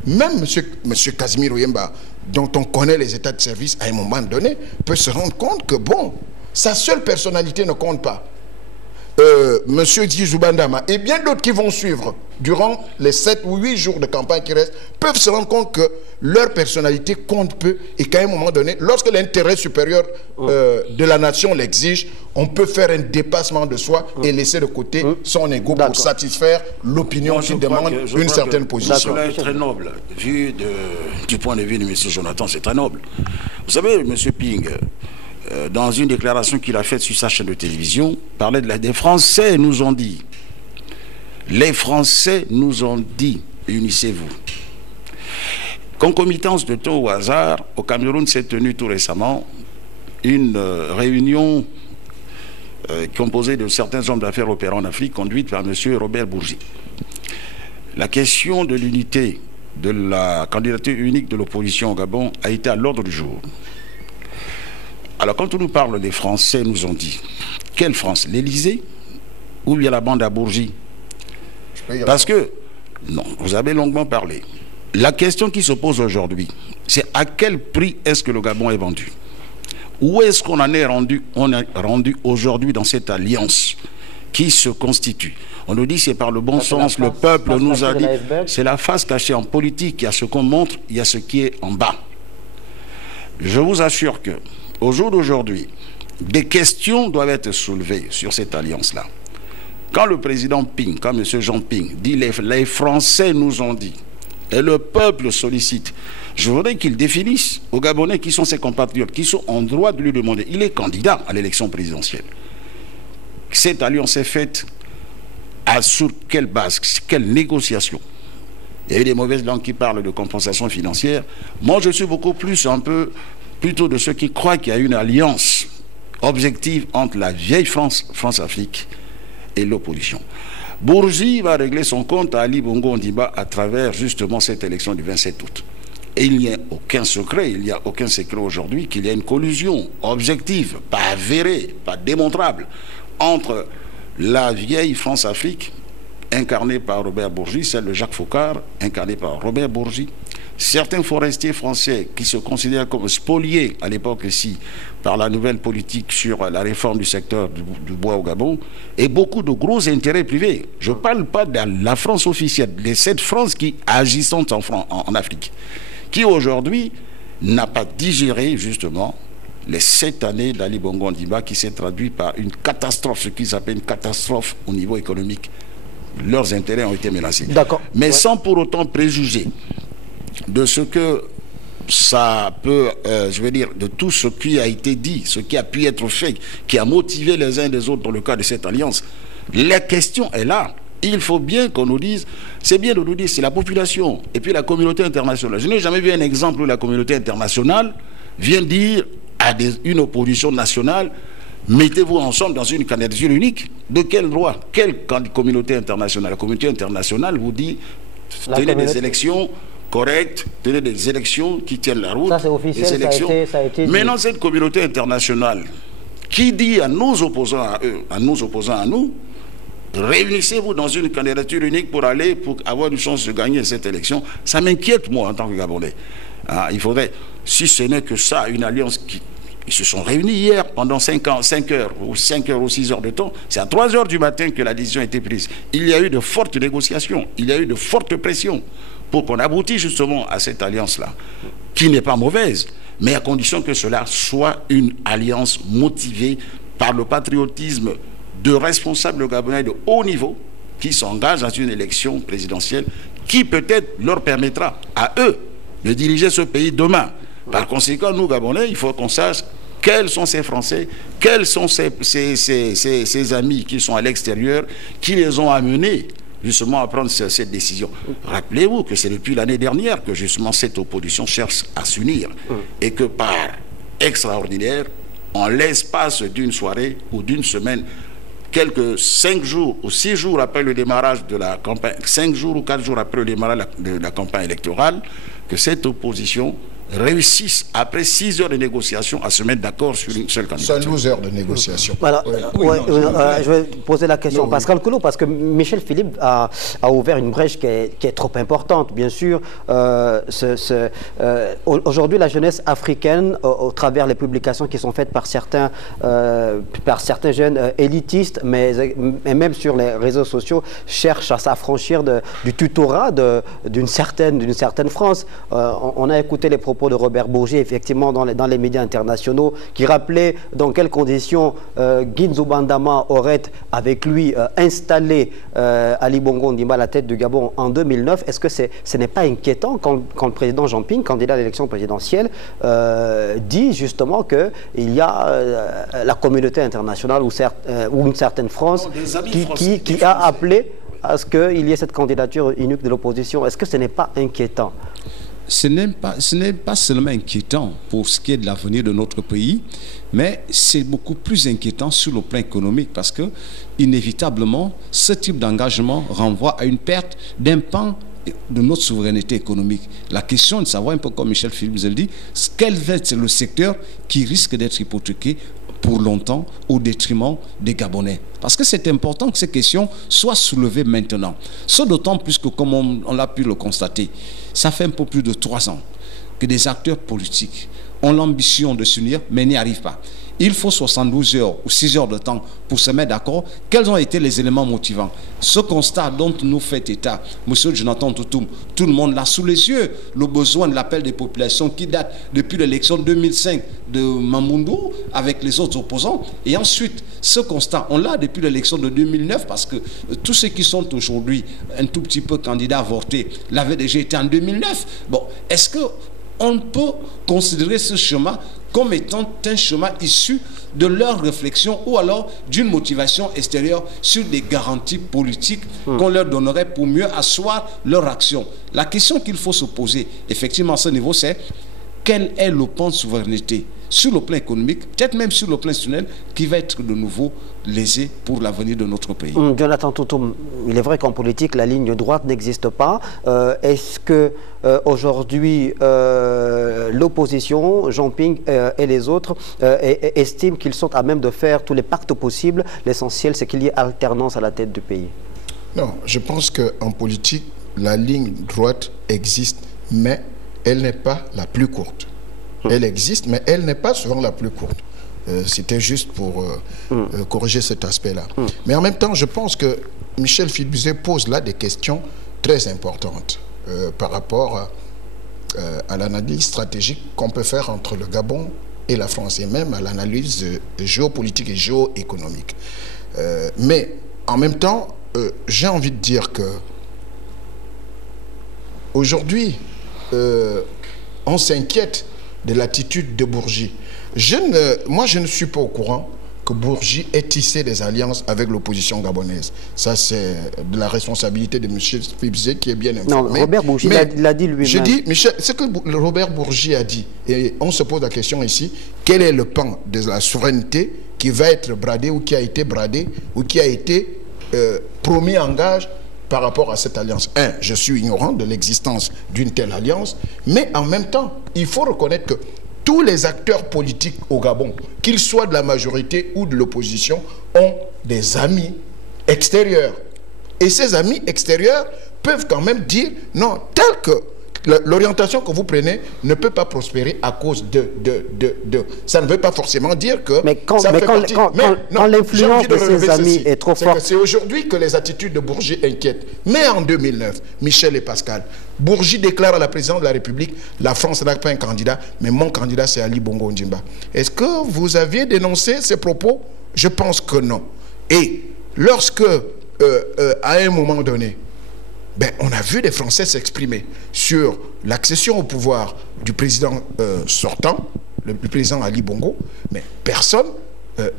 même monsieur Casimir Oyemba, dont on connaît les états de service, à un moment donné, peut se rendre compte que, bon, sa seule personnalité ne compte pas. Monsieur Djizoubandama et bien d'autres qui vont suivre durant les 7 ou 8 jours de campagne qui restent, peuvent se rendre compte que leur personnalité compte peu et qu'à un moment donné, lorsque l'intérêt supérieur de la nation l'exige, on peut faire un dépassement de soi et laisser de côté son ego pour satisfaire l'opinion qui demande une certaine position. Cela est très noble. Vu du point de vue de M. Jonathan, c'est très noble. Vous savez, M. Ping, dans une déclaration qu'il a faite sur sa chaîne de télévision, parlait des Français nous ont dit. Les Français nous ont dit, unissez-vous. Concomitance de tout au hasard, au Cameroun s'est tenue tout récemment une réunion composée de certains hommes d'affaires opérant en Afrique, conduite par M. Robert Bourgi. La question de l'unité de la candidature unique de l'opposition au Gabon a été à l'ordre du jour. Alors quand on nous parle des Français nous ont dit, quelle France? L'Élysée ou bien la bande à Bourgi? Parce que, non, vous avez longuement parlé. La question qui se pose aujourd'hui, c'est à quel prix est-ce que le Gabon est vendu? Où est-ce qu'on en est rendu? On est rendu aujourd'hui dans cette alliance qui se constitue. On nous dit c'est par le bon sens, le peuple nous a dit. C'est la face cachée en politique. Il y a ce qu'on montre, il y a ce qui est en bas. Je vous assure que, au jour d'aujourd'hui, des questions doivent être soulevées sur cette alliance-là. Quand le président Ping, quand M. Jean Ping dit les Français nous ont dit, et le peuple sollicite, je voudrais qu'il définisse aux Gabonais qui sont ses compatriotes, qui sont en droit de lui demander. Il est candidat à l'élection présidentielle. Cette alliance est faite sur quelle base, quelle négociation? Il y a eu des mauvaises langues qui parlent de compensation financière. Moi, je suis beaucoup plus plutôt de ceux qui croient qu'il y a une alliance objective entre la vieille France, France-Afrique, et l'opposition. Bourgi va régler son compte à Ali Bongo Ondimba à travers justement cette élection du 27 août. Et il n'y a aucun secret, il n'y a aucun secret aujourd'hui qu'il y a une collusion objective, pas avérée, pas démontrable, entre la vieille France-Afrique, incarnée par Robert Bourgi, celle de Jacques Faucard, incarnée par Robert Bourgi, certains forestiers français qui se considèrent comme spoliés à l'époque ici par la nouvelle politique sur la réforme du secteur du bois au Gabon, et beaucoup de gros intérêts privés. Je ne parle pas de la France officielle, de cette France qui agissent en Afrique, qui aujourd'hui n'a pas digéré justement les 7 années d'Ali Bongo Ondimba qui s'est traduit par une catastrophe, ce qu'ils appellent une catastrophe au niveau économique. Leurs intérêts ont été menacés. Mais sans pour autant préjuger de ce que ça peut, je veux dire, de tout ce qui a été dit, ce qui a pu être fait, qui a motivé les uns des autres dans le cas de cette alliance. La question est là. Il faut bien qu'on nous dise, c'est bien de nous dire, c'est la population et puis la communauté internationale. Je n'ai jamais vu un exemple où la communauté internationale vient dire à une opposition nationale, mettez-vous ensemble dans une candidature unique. De quel droit? Quelle communauté internationale? La communauté internationale vous dit, tenez des élections correctes, tenez des élections qui tiennent la route. Ça c'est officiel, des élections. Ça a été dit. Maintenant, cette communauté internationale qui dit à nos opposants à eux, à nos opposants à nous, réunissez-vous dans une candidature unique pour avoir une chance de gagner cette élection, ça m'inquiète moi en tant que Gabonais. Il faudrait, si ce n'est que ça, une alliance qui... Ils se sont réunis hier pendant 5 heures ou 6 heures de temps. C'est à 3 heures du matin que la décision a été prise. Il y a eu de fortes négociations, il y a eu de fortes pressions pour qu'on aboutisse justement à cette alliance-là, qui n'est pas mauvaise, mais à condition que cela soit une alliance motivée par le patriotisme de responsables gabonais de haut niveau qui s'engagent dans une élection présidentielle qui peut-être leur permettra à eux de diriger ce pays demain. Par conséquent, nous, Gabonais, il faut qu'on sache quels sont ces Français, quels sont ces amis qui sont à l'extérieur, qui les ont amenés justement à prendre cette décision. Rappelez-vous que c'est depuis l'année dernière que justement cette opposition cherche à s'unir et que par extraordinaire, en l'espace d'une soirée ou d'une semaine, quelques 5 jours ou 6 jours après le démarrage de la campagne, 5 jours ou 4 jours après le démarrage de la campagne électorale, que cette opposition réussissent, après 6 heures de négociation, à se mettre d'accord sur une seule candidature. 12 heures de négociation. Voilà. Je vais poser la question à Pascal Coulot, parce que Michel Philippe a ouvert une brèche qui est trop importante, bien sûr. Aujourd'hui, la jeunesse africaine, au travers des publications qui sont faites par certains jeunes élitistes, mais même sur les réseaux sociaux, cherche à s'affranchir du tutorat d'une certaine France. On a écouté les propos de Robert Bourgi, effectivement, dans les médias internationaux, qui rappelait dans quelles conditions Guinzo Bandama aurait, avec lui, installé Ali Bongo Ondimba à la tête du Gabon en 2009. Est-ce que ce n'est pas inquiétant quand le président Jean Ping, candidat à l'élection présidentielle, dit justement qu'il y a la communauté internationale ou une certaine France qui a appelé à ce qu'il y ait cette candidature unique de l'opposition? Est-ce que ce n'est pas inquiétant? Ce n'est pas seulement inquiétant pour ce qui est de l'avenir de notre pays, mais c'est beaucoup plus inquiétant sur le plan économique, parce que, inévitablement, ce type d'engagement renvoie à une perte d'un pan de notre souveraineté économique. La question est de savoir, un peu comme Michel Philippe le dit, quel va être le secteur qui risque d'être hypothéqué pour longtemps au détriment des Gabonais. Parce que c'est important que ces questions soient soulevées maintenant. Ce d'autant plus que, comme on l'a pu le constater, ça fait un peu plus de 3 ans que des acteurs politiques ont l'ambition de s'unir, mais n'y arrivent pas. Il faut 72 heures ou 6 heures de temps pour se mettre d'accord. Quels ont été les éléments motivants? Ce constat dont nous fait état, M. Jonathan Toutoum, tout le monde l'a sous les yeux. Le besoin de l'appel des populations qui date depuis l'élection 2005 de Mamundou avec les autres opposants. Et ensuite, ce constat, on l'a depuis l'élection de 2009, parce que tous ceux qui sont aujourd'hui un tout petit peu candidats à voter l'avaient déjà été en 2009. Bon, est-ce qu'on peut considérer ce chemin comme étant un chemin issu de leur réflexion ou alors d'une motivation extérieure sur des garanties politiques qu'on leur donnerait pour mieux asseoir leur action? La question qu'il faut se poser, effectivement, à ce niveau, c'est quel est le plan de souveraineté sur le plan économique, peut-être même sur le plan institutionnel, qui va être de nouveau lésé pour l'avenir de notre pays. Jonathan Toutoum, il est vrai qu'en politique, la ligne droite n'existe pas. Est-ce que aujourd'hui, l'opposition, Jean Ping et les autres, estiment qu'ils sont à même de faire tous les pactes possibles? L'essentiel, c'est qu'il y ait alternance à la tête du pays. Non, je pense qu'en politique, la ligne droite existe, mais elle n'est pas la plus courte. Elle existe, mais elle n'est pas souvent la plus courte. C'était juste pour corriger cet aspect-là. Mais en même temps, je pense que Michel Philippe pose là des questions très importantes par rapport à l'analyse stratégique qu'on peut faire entre le Gabon et la France, et même à l'analyse géopolitique et géoéconomique. Mais en même temps, j'ai envie de dire que aujourd'hui, on s'inquiète de l'attitude de Bourgi. Moi, je ne suis pas au courant que Bourgi ait tissé des alliances avec l'opposition gabonaise. Ça, c'est de la responsabilité de M. Philippe qui est bien informé. Non, Robert Bourgi l'a dit lui-même. Je dis, Michel, ce que Robert Bourgi a dit, et on se pose la question ici, quel est le pan de la souveraineté qui va être bradé ou qui a été bradé ou qui a été promis en gage par rapport à cette alliance? Je suis ignorant de l'existence d'une telle alliance, mais en même temps, il faut reconnaître que tous les acteurs politiques au Gabon, qu'ils soient de la majorité ou de l'opposition, ont des amis extérieurs. Et ces amis extérieurs peuvent quand même dire, non, tel que l'orientation que vous prenez ne peut pas prospérer à cause de. Ça ne veut pas forcément dire que ça fait partie. Quand l'influence de ses amis est trop forte. C'est aujourd'hui que les attitudes de Bourgi inquiètent. Mais en 2009, Michel et Pascal, Bourgi déclare à la présidence de la République, la France n'a pas un candidat, mais mon candidat c'est Ali Bongo Ondimba. Est-ce que vous aviez dénoncé ces propos? Je pense que non. Et lorsque, à un moment donné, on a vu des Français s'exprimer sur l'accession au pouvoir du président sortant, le président Ali Bongo, mais personne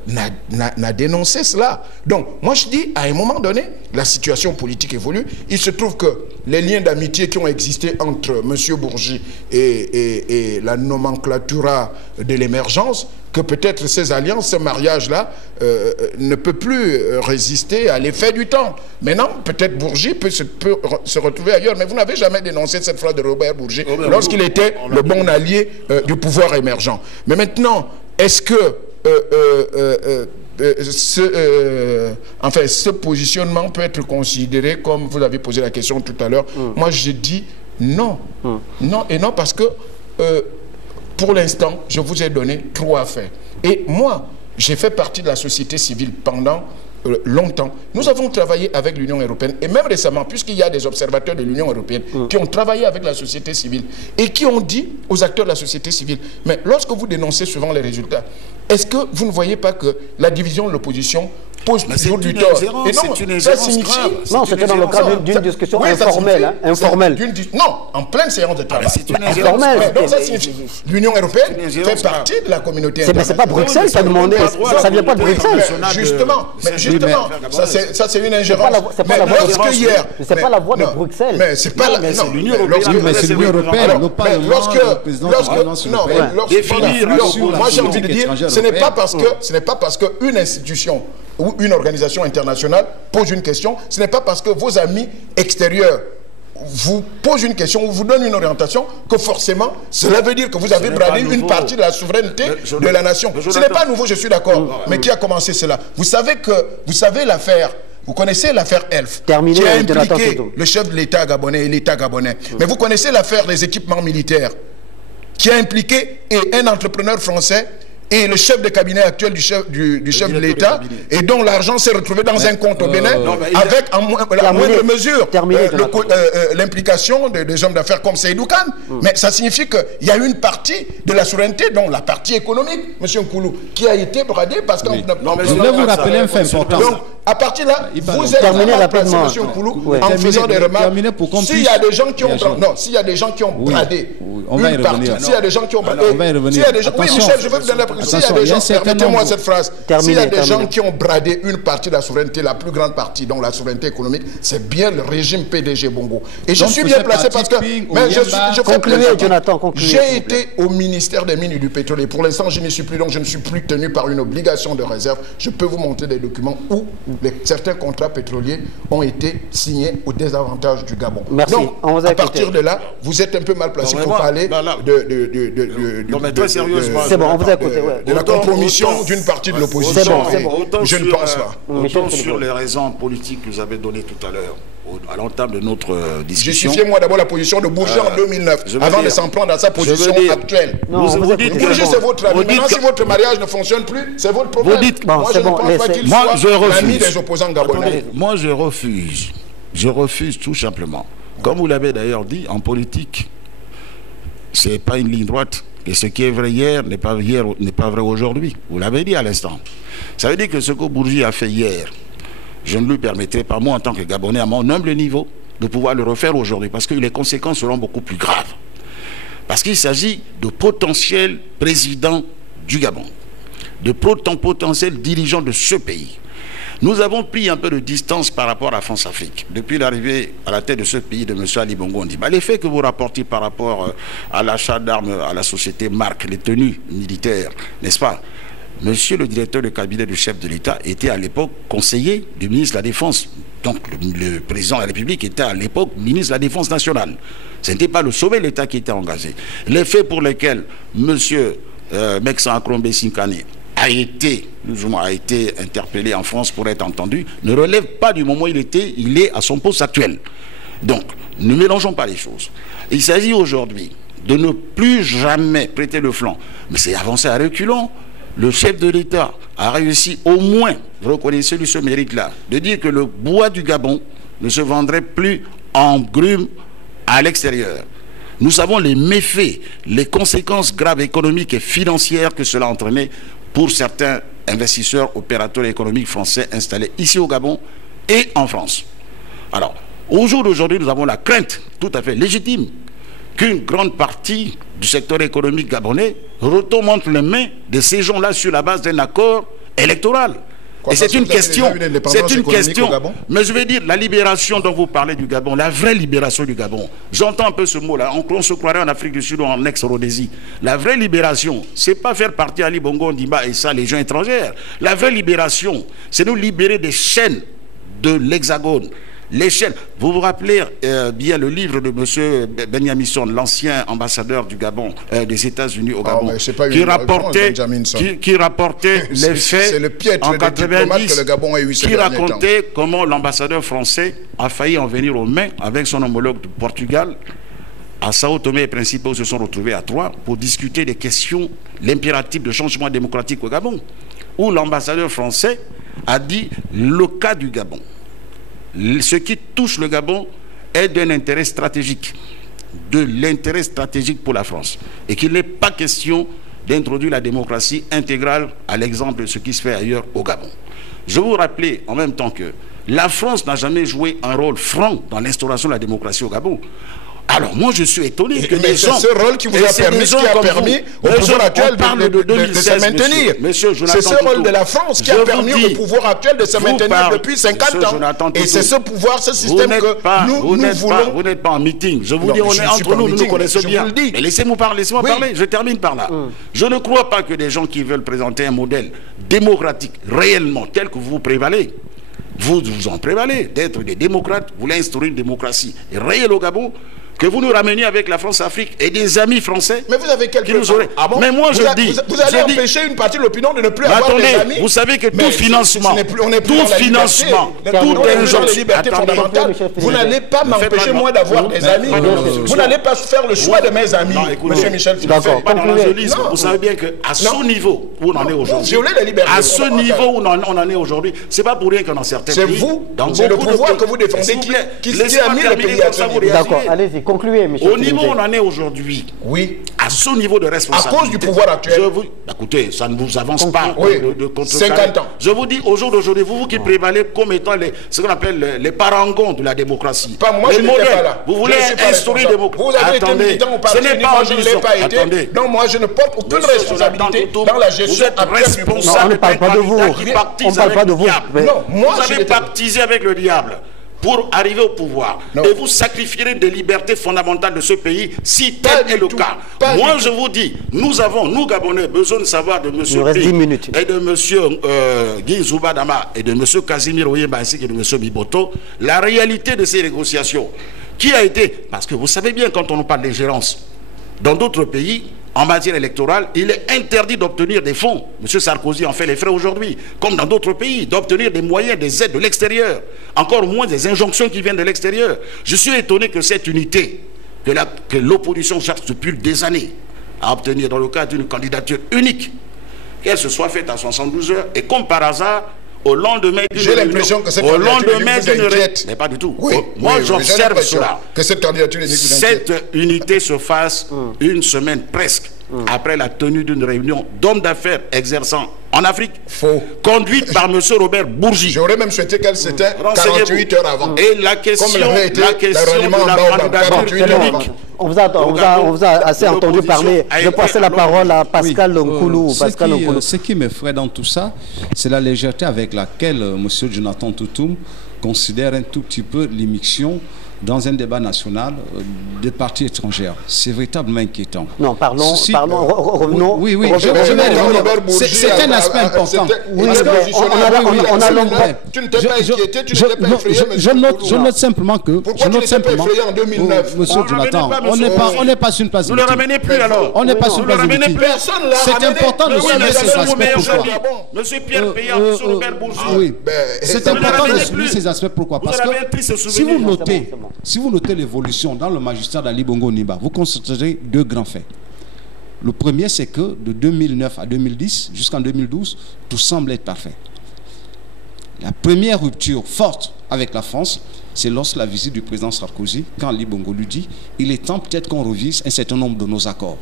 n'a dénoncé cela. Donc, moi je dis, à un moment donné, la situation politique évolue. Il se trouve que les liens d'amitié qui ont existé entre M. Bourgi et la nomenclatura de l'émergence que peut-être ces alliances, ce mariage-là, ne peut plus résister à l'effet du temps. Maintenant, peut-être Bourgi peut se retrouver ailleurs, mais vous n'avez jamais dénoncé cette phrase de Robert Bourgi lorsqu'il était le bon allié du pouvoir émergent. Mais maintenant, est-ce que ce positionnement peut être considéré comme vous avez posé la question tout à l'heure? Moi, je dis non. Non, et non parce que pour l'instant, je vous ai donné 3 faits. Et moi, j'ai fait partie de la société civile pendant longtemps. Nous avons travaillé avec l'Union européenne, et même récemment, puisqu'il y a des observateurs de l'Union européenne qui ont travaillé avec la société civile et qui ont dit aux acteurs de la société civile, mais lorsque vous dénoncez souvent les résultats, est-ce que vous ne voyez pas que la division de l'opposition pose toujours du tort? Et non, ça signifie... Non, c'était dans le cadre d'une discussion informelle. Non, en pleine séance de travail. C'est une informelle. Donc ça signifie l'Union européenne fait partie de la communauté internationale. Mais c'est pas Bruxelles qui a demandé, ça vient pas de Bruxelles. Justement, ça c'est une ingérence. C'est pas la voix de Bruxelles. C'est pas la voix de Bruxelles. Mais c'est pas la... C'est l'Union européenne. Mais c'est l'Union européenne. Le Parlement, le président moi j'ai envie de dire, ce n'est pas parce qu'une institution ou une organisation internationale pose une question, ce n'est pas parce que vos amis extérieurs vous posent une question ou vous donnent une orientation que forcément cela veut dire que vous avez bradé une partie de la souveraineté de la nation. Ce n'est pas nouveau, je suis d'accord, mais qui a commencé cela? Vous savez l'affaire. Vous connaissez l'affaire Elf, qui a impliqué le chef de l'État gabonais et l'État gabonais. Mais vous connaissez l'affaire des équipements militaires, qui a impliqué un entrepreneur français et le chef de cabinet actuel du chef de l'État, et dont l'argent s'est retrouvé dans un compte au Bénin, avec en moindre mesure l'implication des hommes d'affaires comme Seydou Khan. Mais ça signifie qu'il y a une partie de la souveraineté, dont la partie économique, M. Nkoulou, qui a été bradée parce qu'on... Je voulais vous rappeler un fait important. Donc, à partir de là, vous êtes mal placé, M. Nkoulou, en faisant des remarques. S'il y a des gens qui ont... Non, s'il y a des gens qui ont bradé une partie, s'il y a des gens qui ont bradé... Oui, Michel, je veux vous donner la précision. S'il y a des gens, permettez-moi cette phrase, s'il y a des gens qui ont bradé une partie de la souveraineté, la plus grande partie, donc la souveraineté économique, c'est bien le régime PDG Bongo. Et je suis bien placé parce que... Mais je fais Jonathan, j'ai été au ministère des Mines et du Pétrole et pour l'instant, je n'y suis plus, donc je ne suis plus tenu par une obligation de réserve. Je peux vous montrer des documents où certains contrats pétroliers ont été signés au désavantage du Gabon. Merci. Donc, à partir de là, vous êtes un peu mal placé pour parler c'est bon, on vous a écouté. De la compromission d'une partie de l'opposition. Je ne pense pas. Autant sur les raisons politiques que vous avez données tout à l'heure, à l'entame de notre discussion. Justifiez-moi d'abord la position de Bourgi en 2009, avant de s'en prendre à sa position actuelle. Vous dites que c'est votre avis. Maintenant, si votre mariage ne fonctionne plus, c'est votre problème. Moi, je ne pense pas qu'il soit l'ami des opposants gabonais. Moi, je refuse. Je refuse tout simplement. Comme vous l'avez d'ailleurs dit, en politique, ce n'est pas une ligne droite. Et ce qui est vrai hier n'est pas vrai aujourd'hui. Vous l'avez dit à l'instant. Ça veut dire que ce que Bourgi a fait hier, je ne lui permettrai pas, moi en tant que Gabonais, à mon humble niveau, de pouvoir le refaire aujourd'hui. Parce que les conséquences seront beaucoup plus graves. Parce qu'il s'agit de potentiels présidents du Gabon. De potentiels dirigeants de ce pays. Nous avons pris un peu de distance par rapport à France-Afrique. Depuis l'arrivée à la tête de ce pays de M. Ali Bongo, on dit les faits que vous rapportez par rapport à l'achat d'armes à la société Marc, les tenues militaires, n'est-ce pas? Monsieur le directeur de cabinet du chef de l'État était à l'époque conseiller du ministre de la Défense. Donc le président de la République était à l'époque ministre de la Défense nationale. Ce n'était pas le sommet de l'État qui était engagé. Les faits pour lesquels monsieur Meksan Akrombe Sinkane a été interpellé en France pour être entendu, ne relève pas du moment où il est à son poste actuel. Donc, ne mélangeons pas les choses. Il s'agit aujourd'hui de ne plus jamais prêter le flanc. Mais c'est avancer à reculons. Le chef de l'État a réussi au moins, reconnaissez-lui ce mérite-là, de dire que le bois du Gabon ne se vendrait plus en grumes à l'extérieur. Nous savons les méfaits, les conséquences graves économiques et financières que cela a entraîné pour certains investisseurs, opérateurs économiques français installés ici au Gabon et en France. Alors, au jour d'aujourd'hui, nous avons la crainte tout à fait légitime qu'une grande partie du secteur économique gabonais retombe entre les mains de ces gens-là sur la base d'un accord électoral. Et c'est une question, mais je vais dire, la libération dont vous parlez du Gabon, la vraie libération du Gabon, j'entends un peu ce mot-là, on se croirait en Afrique du Sud ou en ex-Rhodésie. La vraie libération, c'est pas faire partie Ali Bongo Ondimba et ça, les gens étrangers. La vraie libération, c'est nous libérer des chaînes de l'Hexagone. Les chaînes. Vous vous rappelez bien le livre de M. Benjamin Son, l'ancien ambassadeur du Gabon, des États-Unis au Gabon, qui rapportait les faits en 90, que le Gabon a eu qui racontait comment l'ambassadeur français a failli en venir aux mains avec son homologue du Portugal. À Sao Tomé et Principe, où se sont retrouvés à Troyes pour discuter des questions, l'impératif de changement démocratique au Gabon, où l'ambassadeur français a dit le cas du Gabon. Ce qui touche le Gabon est d'un intérêt stratégique, de l'intérêt stratégique pour la France, et qu'il n'est pas question d'introduire la démocratie intégrale à l'exemple de ce qui se fait ailleurs au Gabon. Je vous rappelle en même temps que la France n'a jamais joué un rôle franc dans l'instauration de la démocratie au Gabon. Alors moi je suis étonné que les gens... C'est ce rôle qui vous a permis, au pouvoir actuel de se maintenir. C'est ce rôle de la France qui a permis au pouvoir actuel de se maintenir depuis 50 ans. Et c'est ce pouvoir, ce système que nous voulons... Vous n'êtes pas en meeting. Je vous dis, on est entre nous, nous nous connaissons bien. Mais laissez-moi parler, je termine par là. Je ne crois pas que des gens qui veulent présenter un modèle démocratique réellement tel que vous prévalez, vous en prévalez d'être des démocrates, vous voulez instaurer une démocratie réelle au Gabon, que vous nous rameniez avec la France-Afrique et des amis français. Mais vous avez quelques nous auraient... Mais moi je dis... Vous allez empêcher une partie de l'opinion de ne plus avoir des amis. Vous savez que tout financement, toute injonction... Vous n'allez pas m'empêcher moi d'avoir des amis. Vous n'allez pas faire le choix de mes amis. Monsieur Michel, vous savez bien qu'à ce niveau où on en est aujourd'hui, à ce niveau où on en est aujourd'hui, c'est pas pour rien que dans certains pays... C'est vous, c'est le pouvoir que vous défendez qui a mis le pays à ce niveau. D'accord, allez-y. Concluez, monsieur. Au niveau où on en est aujourd'hui, oui, à ce niveau de responsabilité, à cause du pouvoir actuel, écoutez, ça ne vous avance pas de 50 ans. Je vous dis, au jour d'aujourd'hui, vous qui prévalez comme étant ce qu'on appelle les parangons de la démocratie. Pas moi, je n'étais pas là. Vous voulez instaurer une démocratie. Vous avez été militant au parti, moi je ne l'ai pas été. Non, moi je ne porte aucune responsabilité dans la gestion actuelle du pouvoir. On ne parle pas de vous. On ne parle pas de vous. Non, vous avez pactisé avec le diable pour arriver au pouvoir. Non. Et vous sacrifierez des libertés fondamentales de ce pays si tel est le cas. Moi, je vous dis, nous, Gabonais, besoin de savoir de M. P et de M. Guy Zoubadama et de M. Casimir Oyemba ainsi que de M. Biboto, la réalité de ces négociations. Qui a été... Parce que vous savez bien, quand on nous parle d'ingérence, dans d'autres pays, en matière électorale, il est interdit d'obtenir des fonds. M. Sarkozy en fait les frais aujourd'hui, comme dans d'autres pays, d'obtenir des moyens, des aides de l'extérieur, encore moins des injonctions qui viennent de l'extérieur. Je suis étonné que cette unité, que l'opposition cherche depuis des années à obtenir dans le cadre d'une candidature unique, qu'elle se soit faite à 72 heures, et comme par hasard, au lendemain d'une réunion... J'ai l'impression que cette candidature vous inquiète. Mais pas du tout. Oui, moi, j'observe cela. Que cette candidature vous inquiète. Cette unité se fasse une semaine presque après la tenue d'une réunion d'hommes d'affaires exerçant en Afrique, conduite par M. Robert Bourgi. J'aurais même souhaité qu'elle s'était 48 heures avant. Et la question de la candidature unique. On vous a assez entendu parler. Je passer la parole à Pascal Nkoulou. Ce qui m'effraie dans tout ça, c'est la légèreté avec laquelle M. Jonathan Toutoum considère un tout petit peu l'immixtion dans un débat national des partis étrangères. C'est véritablement inquiétant. Non, revenons. Oui, c'est un aspect important. Tu ne t'es pas inquiété, tu ne t'es pas effrayé. Je note simplement que... Pourquoi tu ne t'es pas effrayé en 2009? Monsieur Jonathan, on n'est pas sur une place de... Vous ne le ramenez plus alors. On n'est pas sur une place de... C'est important de souligner ces aspects. Monsieur Pierre Payard, monsieur Robert Bourgi. C'est important de souligner ces aspects. Pourquoi? Parce que si vous notez l'évolution dans le magistrat d'Ali Bongo Ondimba, vous constaterez deux grands faits. Le premier, c'est que de 2009 à 2010, jusqu'en 2012, tout semble être parfait. La première rupture forte avec la France, c'est lorsque la visite du président Sarkozy, quand Ali Bongo lui dit « Il est temps peut-être qu'on revise un certain nombre de nos accords.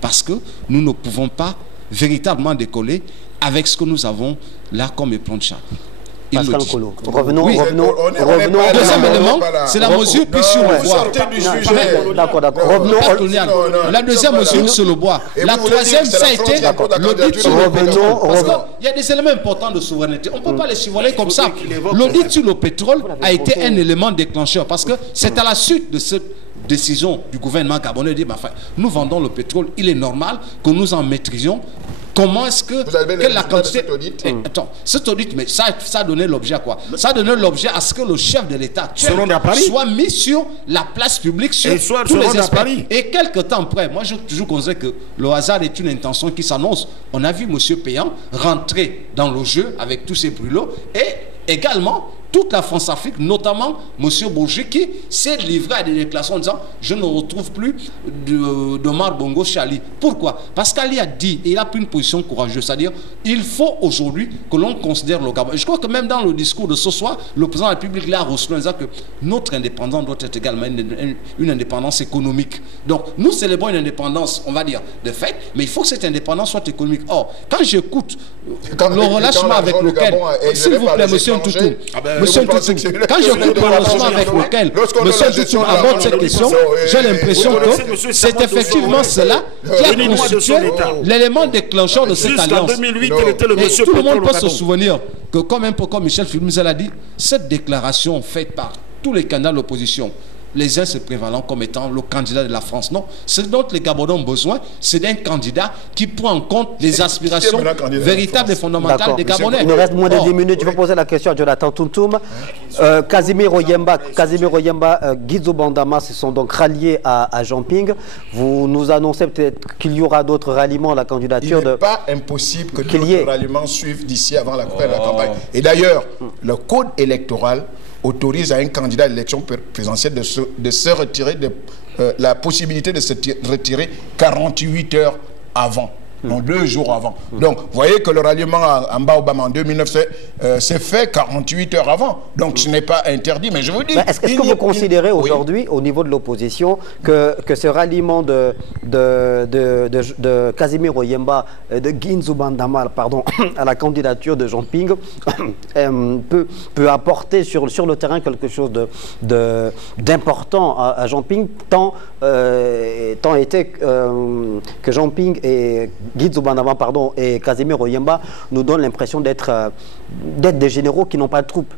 Parce que nous ne pouvons pas véritablement décoller avec ce que nous avons là comme plan de charte. » Pascal le dit. Nkolo. Revenons. Deuxième élément, c'est la mesure prise sur le bois. D'accord. Revenons. La deuxième mesure sur le bois. La troisième, ça a été l'audit sur le pétrole. Parce qu'il y a des éléments importants de souveraineté. On ne peut pas les survoler comme ça. L'audit sur le pétrole a été un élément déclencheur parce que c'est à la suite de cette décision du gouvernement gabonais de dire, nous vendons le pétrole, il est normal que nous en maîtrisions. Comment est-ce que... Vous avez la quantité... cet audit? Attends, cet audit, mais ça a donné l'objet à quoi? Ça a donné l'objet à ce que le chef de l'État soit mis sur la place publique, sur tous les aspects. Et quelques temps après, moi je toujours considère que le hasard est une intention qui s'annonce. On a vu M. Péan rentrer dans le jeu avec tous ses brûlots et également toute la France-Afrique, notamment M. Bourget, qui s'est livré à des déclarations en disant « Je ne retrouve plus d'Omar Bongo chez Ali ». Pourquoi? Parce qu'Ali a dit, et il a pris une position courageuse, c'est-à-dire il faut aujourd'hui que l'on considère le Gabon. Et je crois que même dans le discours de ce soir, le président de la République l'a reçu en disant que notre indépendance doit être également une indépendance économique. Donc nous célébrons une indépendance, on va dire, de fait, mais il faut que cette indépendance soit économique. Or, quand j'écoute le relâchement avec lequel, s'il vous plaît, monsieur Ntoutou, Monsieur Ntoutou, quand j'écoute le relâchement avec lequel Monsieur Ntoutou aborde cette question, j'ai l'impression que c'est effectivement cela qui a constitué l'élément déclencheur de cette alliance. Et tout le monde peut se souvenir que, comme un peu comme Michel Filmzel a dit, cette déclaration faite par tous les candidats de l'opposition, les uns se prévalant comme étant le candidat de la France. Non, ce dont les Gabonais ont besoin, c'est d'un candidat qui prend en compte les aspirations véritables et fondamentales des Gabonais. Il nous reste moins de 10 minutes. Je vais poser la question à Jonathan Tuntum. Casimiro Yemba, Guizo Bandama se sont donc ralliés à Jean Ping. Vous nous annoncez peut-être qu'il y aura d'autres ralliements à la candidature. Il n'est pas impossible que d'autres ralliements suivent d'ici avant la campagne. Et d'ailleurs, le code électoral autorise à un candidat à l'élection présidentielle de se retirer, la possibilité de se retirer 48 heures avant. Donc 2 jours avant. Donc, vous voyez que le ralliement en Baobam en 2009 s'est fait 48 heures avant. Donc, ce n'est pas interdit. Mais je vous dis... Est-ce que vous considérez aujourd'hui, au niveau de l'opposition, que ce ralliement de Casimiro Yemba, de Guinzo Bandama, pardon, à la candidature de Jean Ping peut apporter sur le terrain quelque chose d'important à Jean Ping, tant était que Jean Ping et Guizo Bandama, pardon, et Casimiro Yemba nous donnent l'impression d'être des généraux qui n'ont pas de troupes.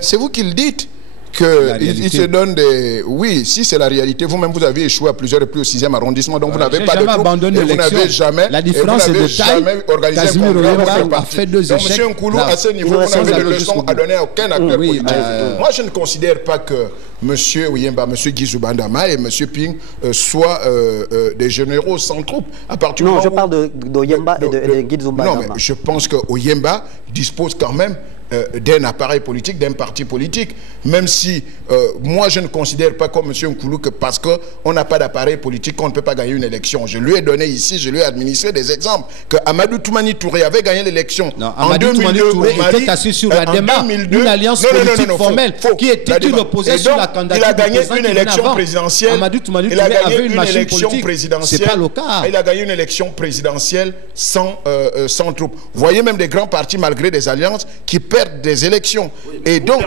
C'est vous qui le dites, qu'ils se donnent des... Oui, si c'est la réalité, vous-même vous avez échoué à plusieurs reprises au 6e arrondissement, donc vous n'avez pas de troupes, et vous n'avez jamais... La différence est de taille. Casimiro Yemba a fait 2 échecs. Donc M. Nkoulou, à ce niveau, vous n'avez de leçons à donner à aucun acteur politique. Moi, je ne considère pas que M. Yemba, M. Guizo Bandama et M. Ping soient des généraux sans troupes. Non, je parle de Yemba et de Guizo Bandama. Non, mais je pense que Yemba dispose quand même d'un appareil politique, d'un parti politique, même si moi je ne considère pas comme M. Nkoulou que parce qu'on n'a pas d'appareil politique qu'on ne peut pas gagner une élection. Je lui ai donné ici, je lui ai administré des exemples, que Amadou Toumani Touré avait gagné l'élection en 2002 au Mali, était assis sur la démarche d'une alliance politique formelle qui était une opposée sur la candidature. Il a gagné une élection présidentielle. Amadou Toumani Touré avait une machine politique. C'est pas le cas. Il a gagné une élection présidentielle sans troupes. Vous voyez même des grands partis malgré des alliances qui perdent des élections. Oui, et donc,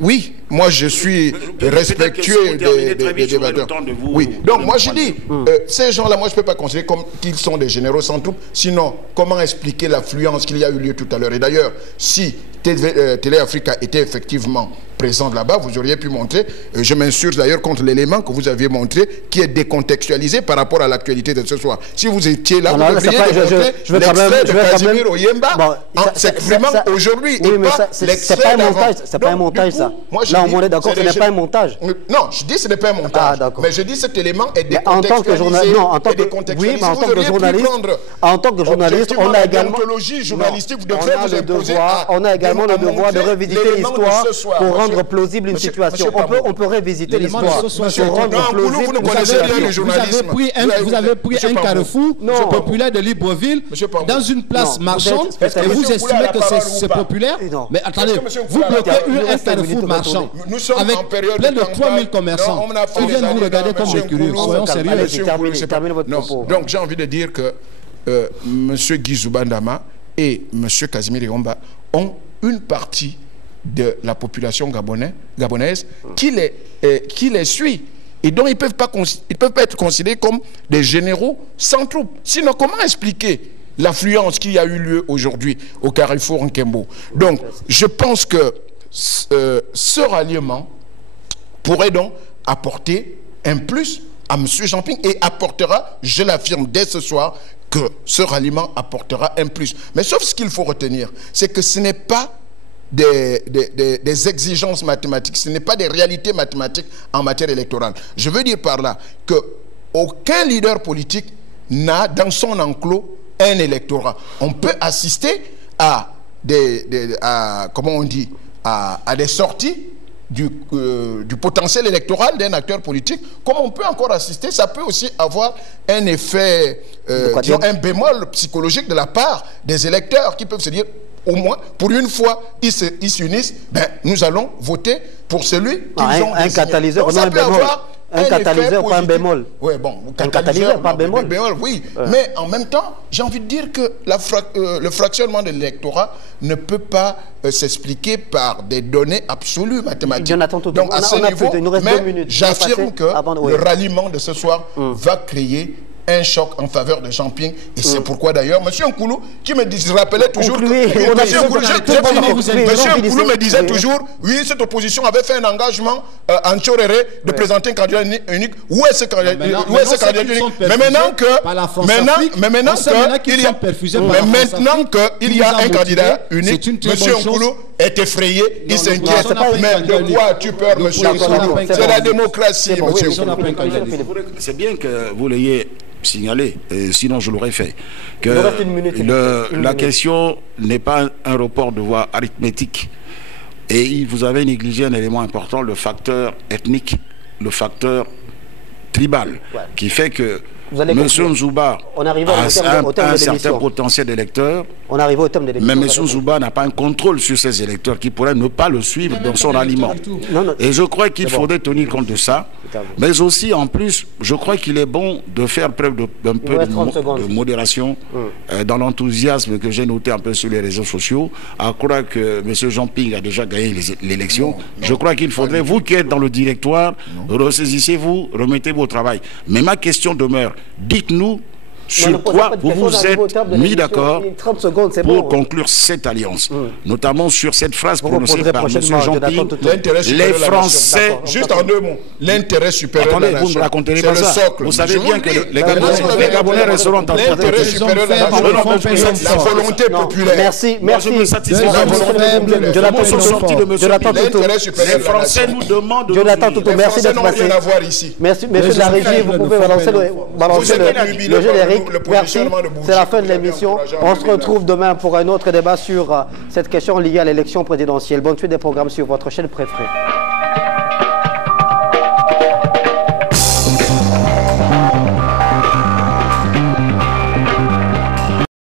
oui, moi je suis respectueux des débatteurs. Oui, donc moi je dis, ces gens-là, moi je ne peux pas considérer comme qu'ils sont des généraux sans troupes. Sinon, comment expliquer l'affluence qu'il y a eu lieu tout à l'heure? Et d'ailleurs, si Télé Africa était effectivement présente là-bas, vous auriez pu montrer, je m'insurge d'ailleurs contre l'élément que vous aviez montré, qui est décontextualisé par rapport à l'actualité de ce soir. Si vous étiez là, vous devriez démontrer l'extrait de Casimiro Yemba en s'exprimant aujourd'hui. Oui, mais c'est pas un montage, c'est pas un montage ça. Là, on est d'accord, ce n'est pas un montage. Non, je dis ce n'est pas un montage, mais je dis cet élément est décontextualisé. Oui, mais en tant que journaliste, on a également le devoir de revisiter l'histoire pour rendre plausible une situation. On peut revisiter l'histoire pour rendre plausible. Vous ne connaissez rien le journalisme. Vous avez pris un carrefour populaire de Libreville dans une place marchande et vous estimez que c'est populaire. Mais attendez, vous bloquez un carrefour marchand avec plein de 3000 commerçants qui viennent vous regarder comme des curieux. Soyons sérieux. Terminez votre propos. Donc j'ai envie de dire que M. Guizo Bandama et M. Casimiro Yemba ont une partie de la population gabonaise qui les suit. Et donc, ils ne peuvent pas être considérés comme des généraux sans troupes. Sinon, comment expliquer l'affluence qui a eu lieu aujourd'hui au Carrefour Nkembo? Donc, je pense que ce ralliement pourrait donc apporter un plus à M. Jean-Ping et apportera, je l'affirme dès ce soir, que ce ralliement apportera un plus. Mais sauf ce qu'il faut retenir, c'est que ce n'est pas des exigences mathématiques, ce n'est pas des réalités mathématiques en matière électorale. Je veux dire par là qu'aucun leader politique n'a dans son enclos un électorat. On peut assister à comment on dit, à des sorties du potentiel électoral d'un acteur politique, comme on peut encore assister, ça peut aussi avoir un effet, un bémol psychologique de la part des électeurs qui peuvent se dire, au moins, pour une fois, ils s'unissent, ben, nous allons voter pour celui qu'ils ont désigné. Un catalyseur, donc, ça peut avoir un catalyseur, pas un bémol. Oui, bon, un catalyseur, pas un bémol. Oui, mais en même temps, j'ai envie de dire que le fractionnement de l'électorat ne peut pas s'expliquer par des données absolues mathématiques. Donc, à ce niveau, j'affirme que le ralliement de ce soir va créer un choc en faveur de Jean-Ping. Et c'est pourquoi d'ailleurs, M. Nkoulou, qui me rappelait toujours que M. Nkoulou me disait toujours, oui, cette opposition avait fait un engagement en Tchoréré de présenter un candidat unique. Où est ce candidat unique? Mais maintenant qu'il y a un candidat unique, M. Nkoulou est effrayé, il s'inquiète. Mais de quoi as-tu peur, M. Nkoulou? C'est la démocratie, M. Nkoulou. C'est bien que vous l'ayez signalé, sinon je l'aurais fait, que la question n'est pas un report de voix arithmétique. Et vous avez négligé un élément important, le facteur ethnique, le facteur tribal, qui fait que M. Nzouba a un certain potentiel d'électeurs, mais M. Nzouba n'a pas un contrôle sur ses électeurs qui pourraient ne pas le suivre dans son aliment. Et je crois qu'il faudrait tenir compte de ça. Mais aussi, en plus, je crois qu'il est bon de faire preuve d'un peu de modération dans l'enthousiasme que j'ai noté un peu sur les réseaux sociaux, à croire que M. Jean-Ping a déjà gagné l'élection. Je crois qu'il faudrait, vous qui êtes dans le directoire, ressaisissez-vous, remettez-vous au travail. Mais ma question demeure. Dites-nous sur quoi vous vous êtes mis d'accord pour conclure cette alliance, notamment sur cette phrase prononcée par M. Jean-Ping, les Français... Juste en 2 mots, l'intérêt supérieur de la nation. Vous ne racontez pas ça. Vous savez bien que les Gabonais resteront en l'intérêt supérieur de la nation, la volonté populaire. Merci. Je me satisfais la volonté populaire. L'intérêt supérieur de la nation. Les Français nous demandent... Jonathan Toutou, merci d'être passé. Merci, monsieur de la régie, vous pouvez balancer le générique. Merci, c'est la fin de l'émission. On se retrouve demain pour un autre débat sur cette question liée à l'élection présidentielle. Bonne suite des programmes sur votre chaîne préférée.